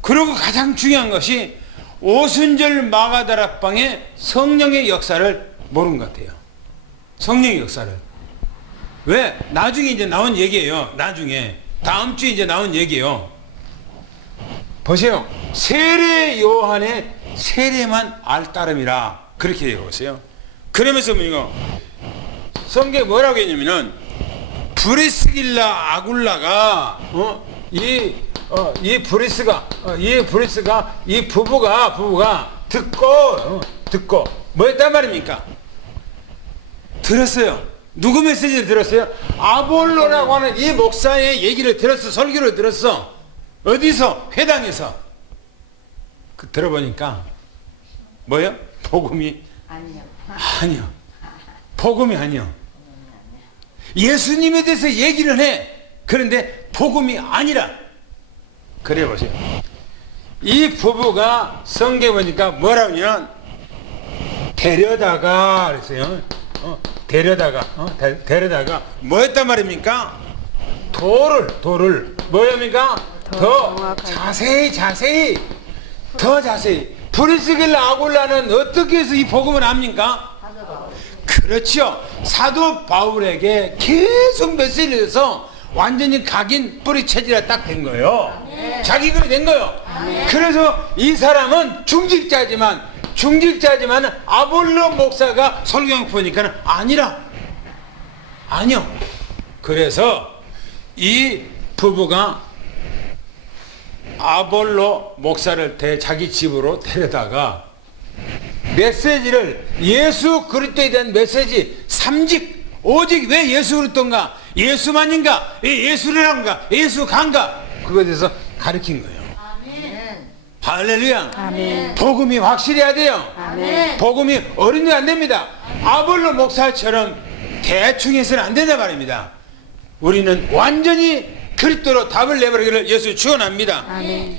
그리고 가장 중요한 것이 오순절 마가다락방의 성령의 역사를 모르는 것 같아요. 성령의 역사를. 왜? 나중에 이제 나온 얘기예요. 나중에. 다음 주에 이제 나온 얘기예요. 보세요. 세례 요한의 세례만 알 따름이라. 그렇게 얘기하세요. 그러면서 이거 성경에 뭐라고 했냐면은 브리스길라 아굴라가 이 부부가 듣고 뭐 했단 말입니까? 들었어요. 누구 메시지를 들었어요? 아볼로라고 하는 이 목사의 얘기를 들었어. 설교를 들었어. 어디서? 회당에서. 들어보니까 뭐요? 복음이 아니요. 복음이 아니요. 예수님에 대해서 얘기를 해. 그런데 복음이 아니라. 그래 보세요. 이 부부가 성경에 보니까 뭐라고 하냐면 데려다가 그랬어요. 데려다가 뭐 했단 말입니까? 돌을 뭐합니까? 더 자세히 브리스길라 아굴라는 어떻게 해서 이 복음을 압니까? 그렇죠. 사도 바울에게 계속 메시지를 해서 완전히 각인 뿌리 체질이 딱 된 거예요. 자기 글이 된 거예요. 그래서 이 사람은 중직자지만 아볼로 목사가 설교한 보니까는 아니요. 그래서 이 부부가 아볼로 목사를 자기 집으로 데려다가 메시지를 예수 그리스도에 대한 메시지 3직 오직 왜 예수 그리스도인가 예수만인가 예수라는가 예수 간가 그거에 대해서 가르친 거예요. 아멘. 할렐루야. 아멘. 복음이 확실해야 돼요. 아멘. 복음이 어른이 안 됩니다. 아볼로 목사처럼 대충 해서는 안 된다 말입니다. 우리는 완전히 그리스도로 답을 내버리기를 예수 축원합니다. 아멘.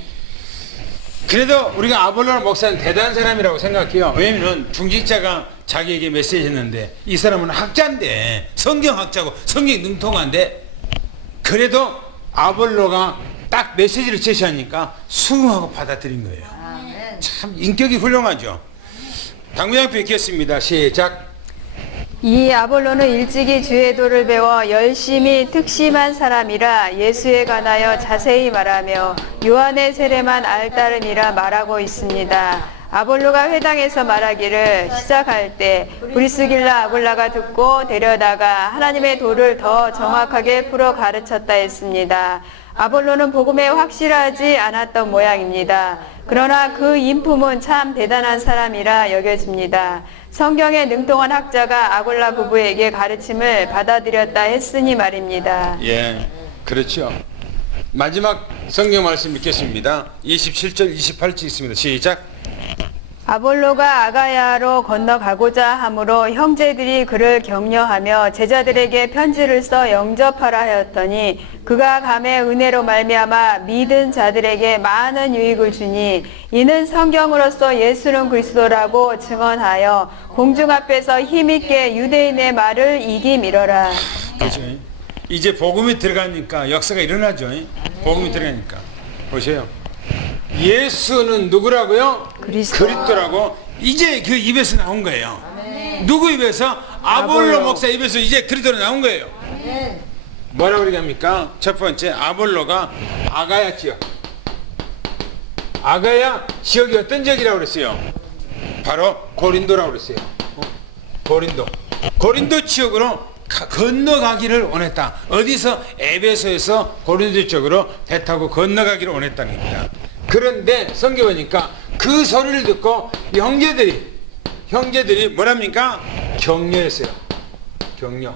그래도 우리가 아볼로 목사는 대단한 사람이라고 생각해요. 왜냐면 중직자가 자기에게 메시지 했는데 이 사람은 학자인데 성경학자고 성경 능통한데 그래도 아볼로가 딱 메시지를 제시하니까 수긍하고 받아들인 거예요. 아멘. 참 인격이 훌륭하죠. 당구장표 읽겠습니다. 시작. 이 아볼로는 일찍이 주의 도를 배워 열심히 특심한 사람이라 예수에 관하여 자세히 말하며 요한의 세례만 알따름이라 말하고 있습니다. 아볼로가 회당에서 말하기를 시작할 때 브리스길라 아굴라가 듣고 데려다가 하나님의 도를 더 정확하게 풀어 가르쳤다 했습니다. 아볼로는 복음에 확실하지 않았던 모양입니다. 그러나 그 인품은 참 대단한 사람이라 여겨집니다. 성경에 능통한 학자가 아굴라 부부에게 가르침을 받아들였다 했으니 말입니다. 예, 그렇죠. 마지막 성경 말씀 읽겠습니다. 27절, 28절 있습니다. 시작. 아볼로가 아가야로 건너가고자 하므로 형제들이 그를 격려하며 제자들에게 편지를 써 영접하라 하였더니 그가 감의 은혜로 말미암아 믿은 자들에게 많은 유익을 주니 이는 성경으로서 예수는 그리스도라고 증언하여 공중 앞에서 힘있게 유대인의 말을 이기미러라. 그렇죠. 이제 복음이 들어가니까 역사가 일어나죠. 복음이 들어가니까. 보세요. 예수는 누구라고요? 그리스도라고 이제 그 입에서 나온 거예요. 누구 입에서? 아볼로 목사 입에서 이제 그리스도로 나온 거예요. 뭐라고 얘기합니까? 첫 번째, 아볼로가 아가야 지역. 아가야 지역이 어떤 지역이라고 그랬어요? 바로 고린도라고 그랬어요. 고린도 지역으로 건너가기를 원했다. 어디서? 에베소에서 고린도 쪽으로 배 타고 건너가기를 원했다는 겁니다. 그런데 성경 보니까 그 소리를 듣고 형제들이 뭐랍니까? 격려했어요. 격려.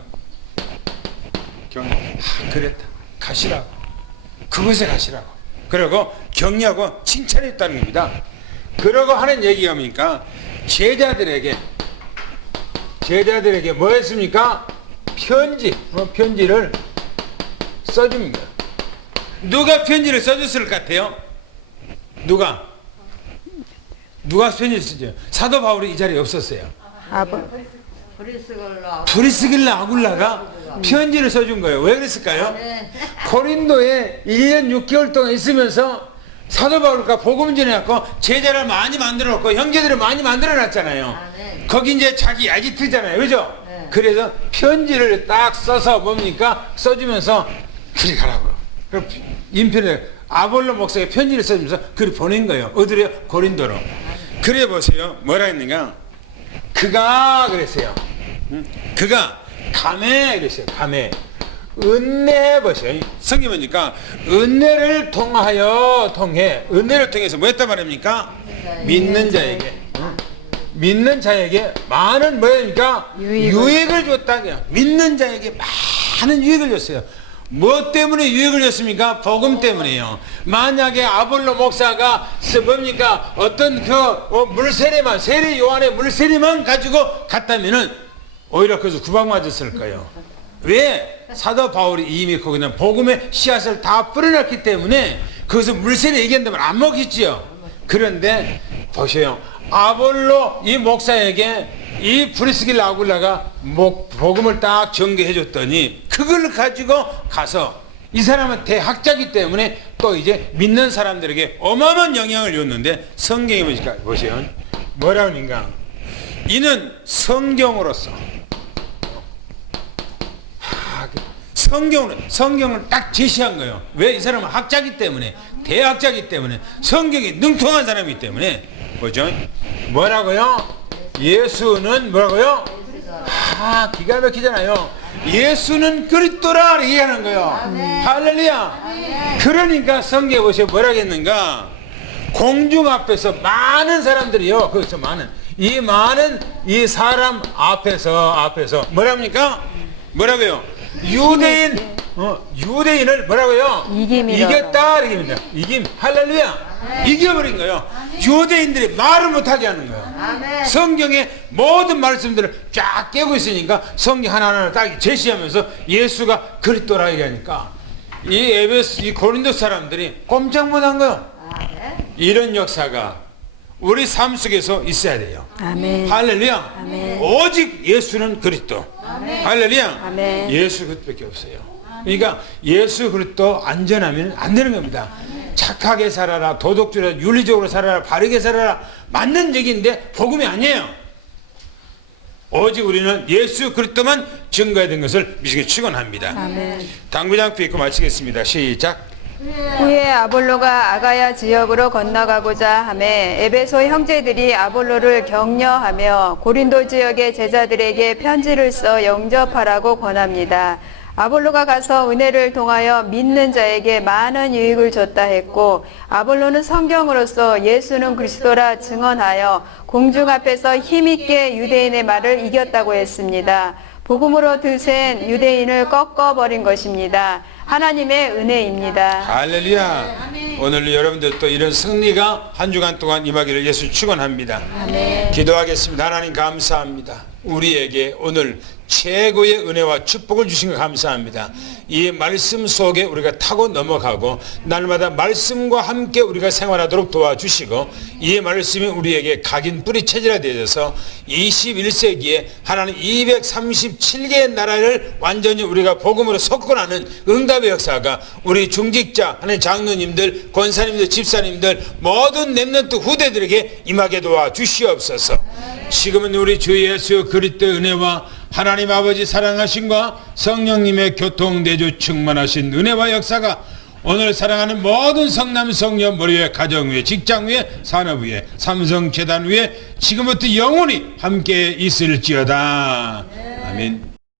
그랬다. 가시라고. 그곳에 가시라고. 그리고 격려하고 칭찬했다는 겁니다. 그러고 하는 얘기가 뭡니까? 제자들에게 뭐 했습니까? 편지를 써줍니다. 누가 편지를 써줬을 것 같아요? 누가 편지를 쓰죠? 사도 바울이 이 자리에 없었어요. 브리스길라 아굴라가 편지를 써준 거예요. 왜 그랬을까요? 고린도에 1년 6개월 동안 있으면서 사도 바울과 복음 전해갖고 제자를 많이 만들어 놓고 형제들을 많이 만들어 놨잖아요. 거기 이제 자기 아지트잖아요. 그죠? 그래서 편지를 딱 써서 뭡니까? 써주면서 그리 가라고요. 인편에 아볼로 목사가 편지를 써주면서 그리 보낸 거예요. 어디로요? 고린도로. 그래 보세요. 뭐라 했는가? 그가 그랬어요. 그가 감해 그랬어요. 감해. 은혜 보세요. 성경 보니까 은혜를 통해 은혜를 통해서 뭐 했단 말입니까? 믿는 자에게 많은 뭐입니까? 유익을 줬다. 믿는 자에게 많은 유익을 줬어요. 뭐 때문에 유익을 줬습니까? 복음 때문에요. 만약에 아볼로 목사가 뭡니까? 어떤 세례 요한의 물세례만 가지고 갔다면은 오히려 그래서 구박맞았을 거예요. 왜? 사도 바울이 이미 거기는 복음의 씨앗을 다 뿌려놨기 때문에 거기서 물세례 얘기한다면 안 먹겠지요. 그런데 보세요. 아볼로 이 목사에게 이 브리스길라 아굴라가 복음을 딱 전개해 줬더니 그걸 가지고 가서 이 사람은 대학자이기 때문에 또 이제 믿는 사람들에게 어마어마한 영향을 줬는데 성경에 보니까 보세요. 뭐라고 하는가? 이는 성경으로서 성경을 딱 제시한 거예요. 왜? 이 사람은 학자이기 때문에 대학자이기 때문에 성경이 능통한 사람이기 때문에 뭐죠? 뭐라고요? 예수는 뭐라고요? 기가 막히잖아요. 예수는 그리스도라 얘기하는 거예요. 할렐루야. 그러니까 성경에 보세요. 뭐라고 했는가? 공중 앞에서 많은 사람들이요. 거기서 많은 이 사람 앞에서 뭐랍니까? 뭐라고요? 유대인을 뭐라고요? 이겼다 이깁니다. 할렐루야. 이겨버린 거예요. 유대인들이 말을 못하게 하는 거예요. 성경의 모든 말씀들을 쫙 깨고 있으니까 성경 하나하나 딱 제시하면서 예수가 그리스도라 얘기하니까 이 고린도 사람들이 꼼짝 못한 거예요. 이런 역사가 우리 삶 속에서 있어야 돼요. 아멘. 할렐루야. 아멘. 오직 예수는 그리스도. 할렐루야. 아멘. 예수 그것밖에 없어요. 그러니까 예수 그리스도 안전하면 안 되는 겁니다. 착하게 살아라, 도덕적으로, 윤리적으로 살아라, 바르게 살아라, 맞는 얘기인데 복음이 아니에요. 오직 우리는 예수 그리스도만 증거해야 되는 것을 미시게 축원합니다. 아멘. 당구장 삐고 마치겠습니다. 시작. 후에 아볼로가 아가야 지역으로 건너가고자 하매 에베소 형제들이 아볼로를 격려하며 고린도 지역의 제자들에게 편지를 써 영접하라고 권합니다. 아볼로가 가서 은혜를 통하여 믿는 자에게 많은 유익을 줬다 했고, 아볼로는 성경으로서 예수는 그리스도라 증언하여 공중 앞에서 힘있게 유대인의 말을 이겼다고 했습니다. 복음으로 드센 유대인을 꺾어버린 것입니다. 하나님의 은혜입니다. 할렐루야. 오늘 여러분들 또 이런 승리가 한 주간 동안 임하기를 예수 축원합니다. 아멘. 기도하겠습니다. 하나님 감사합니다. 우리에게 오늘 최고의 은혜와 축복을 주신 것 감사합니다. 이 말씀 속에 우리가 타고 넘어가고 날마다 말씀과 함께 우리가 생활하도록 도와주시고, 이 말씀이 우리에게 각인 뿌리 체질화 되어서 21세기에 하나님 237개의 나라를 완전히 우리가 복음으로 석권하는 응답의 역사가 우리 중직자, 하나님 장로님들, 권사님들, 집사님들, 모든 렘넌트 후대들에게 임하게 도와주시옵소서. 지금은 우리 주 예수 그리스도의 은혜와 하나님 아버지 사랑하심과 성령님의 교통대주 충만하신 은혜와 역사가 오늘 사랑하는 모든 성남 성녀 머리 위에, 가정 위에, 직장 위에, 산업 위에, 삼성재단 위에 지금부터 영원히 함께 있을지어다. 아멘.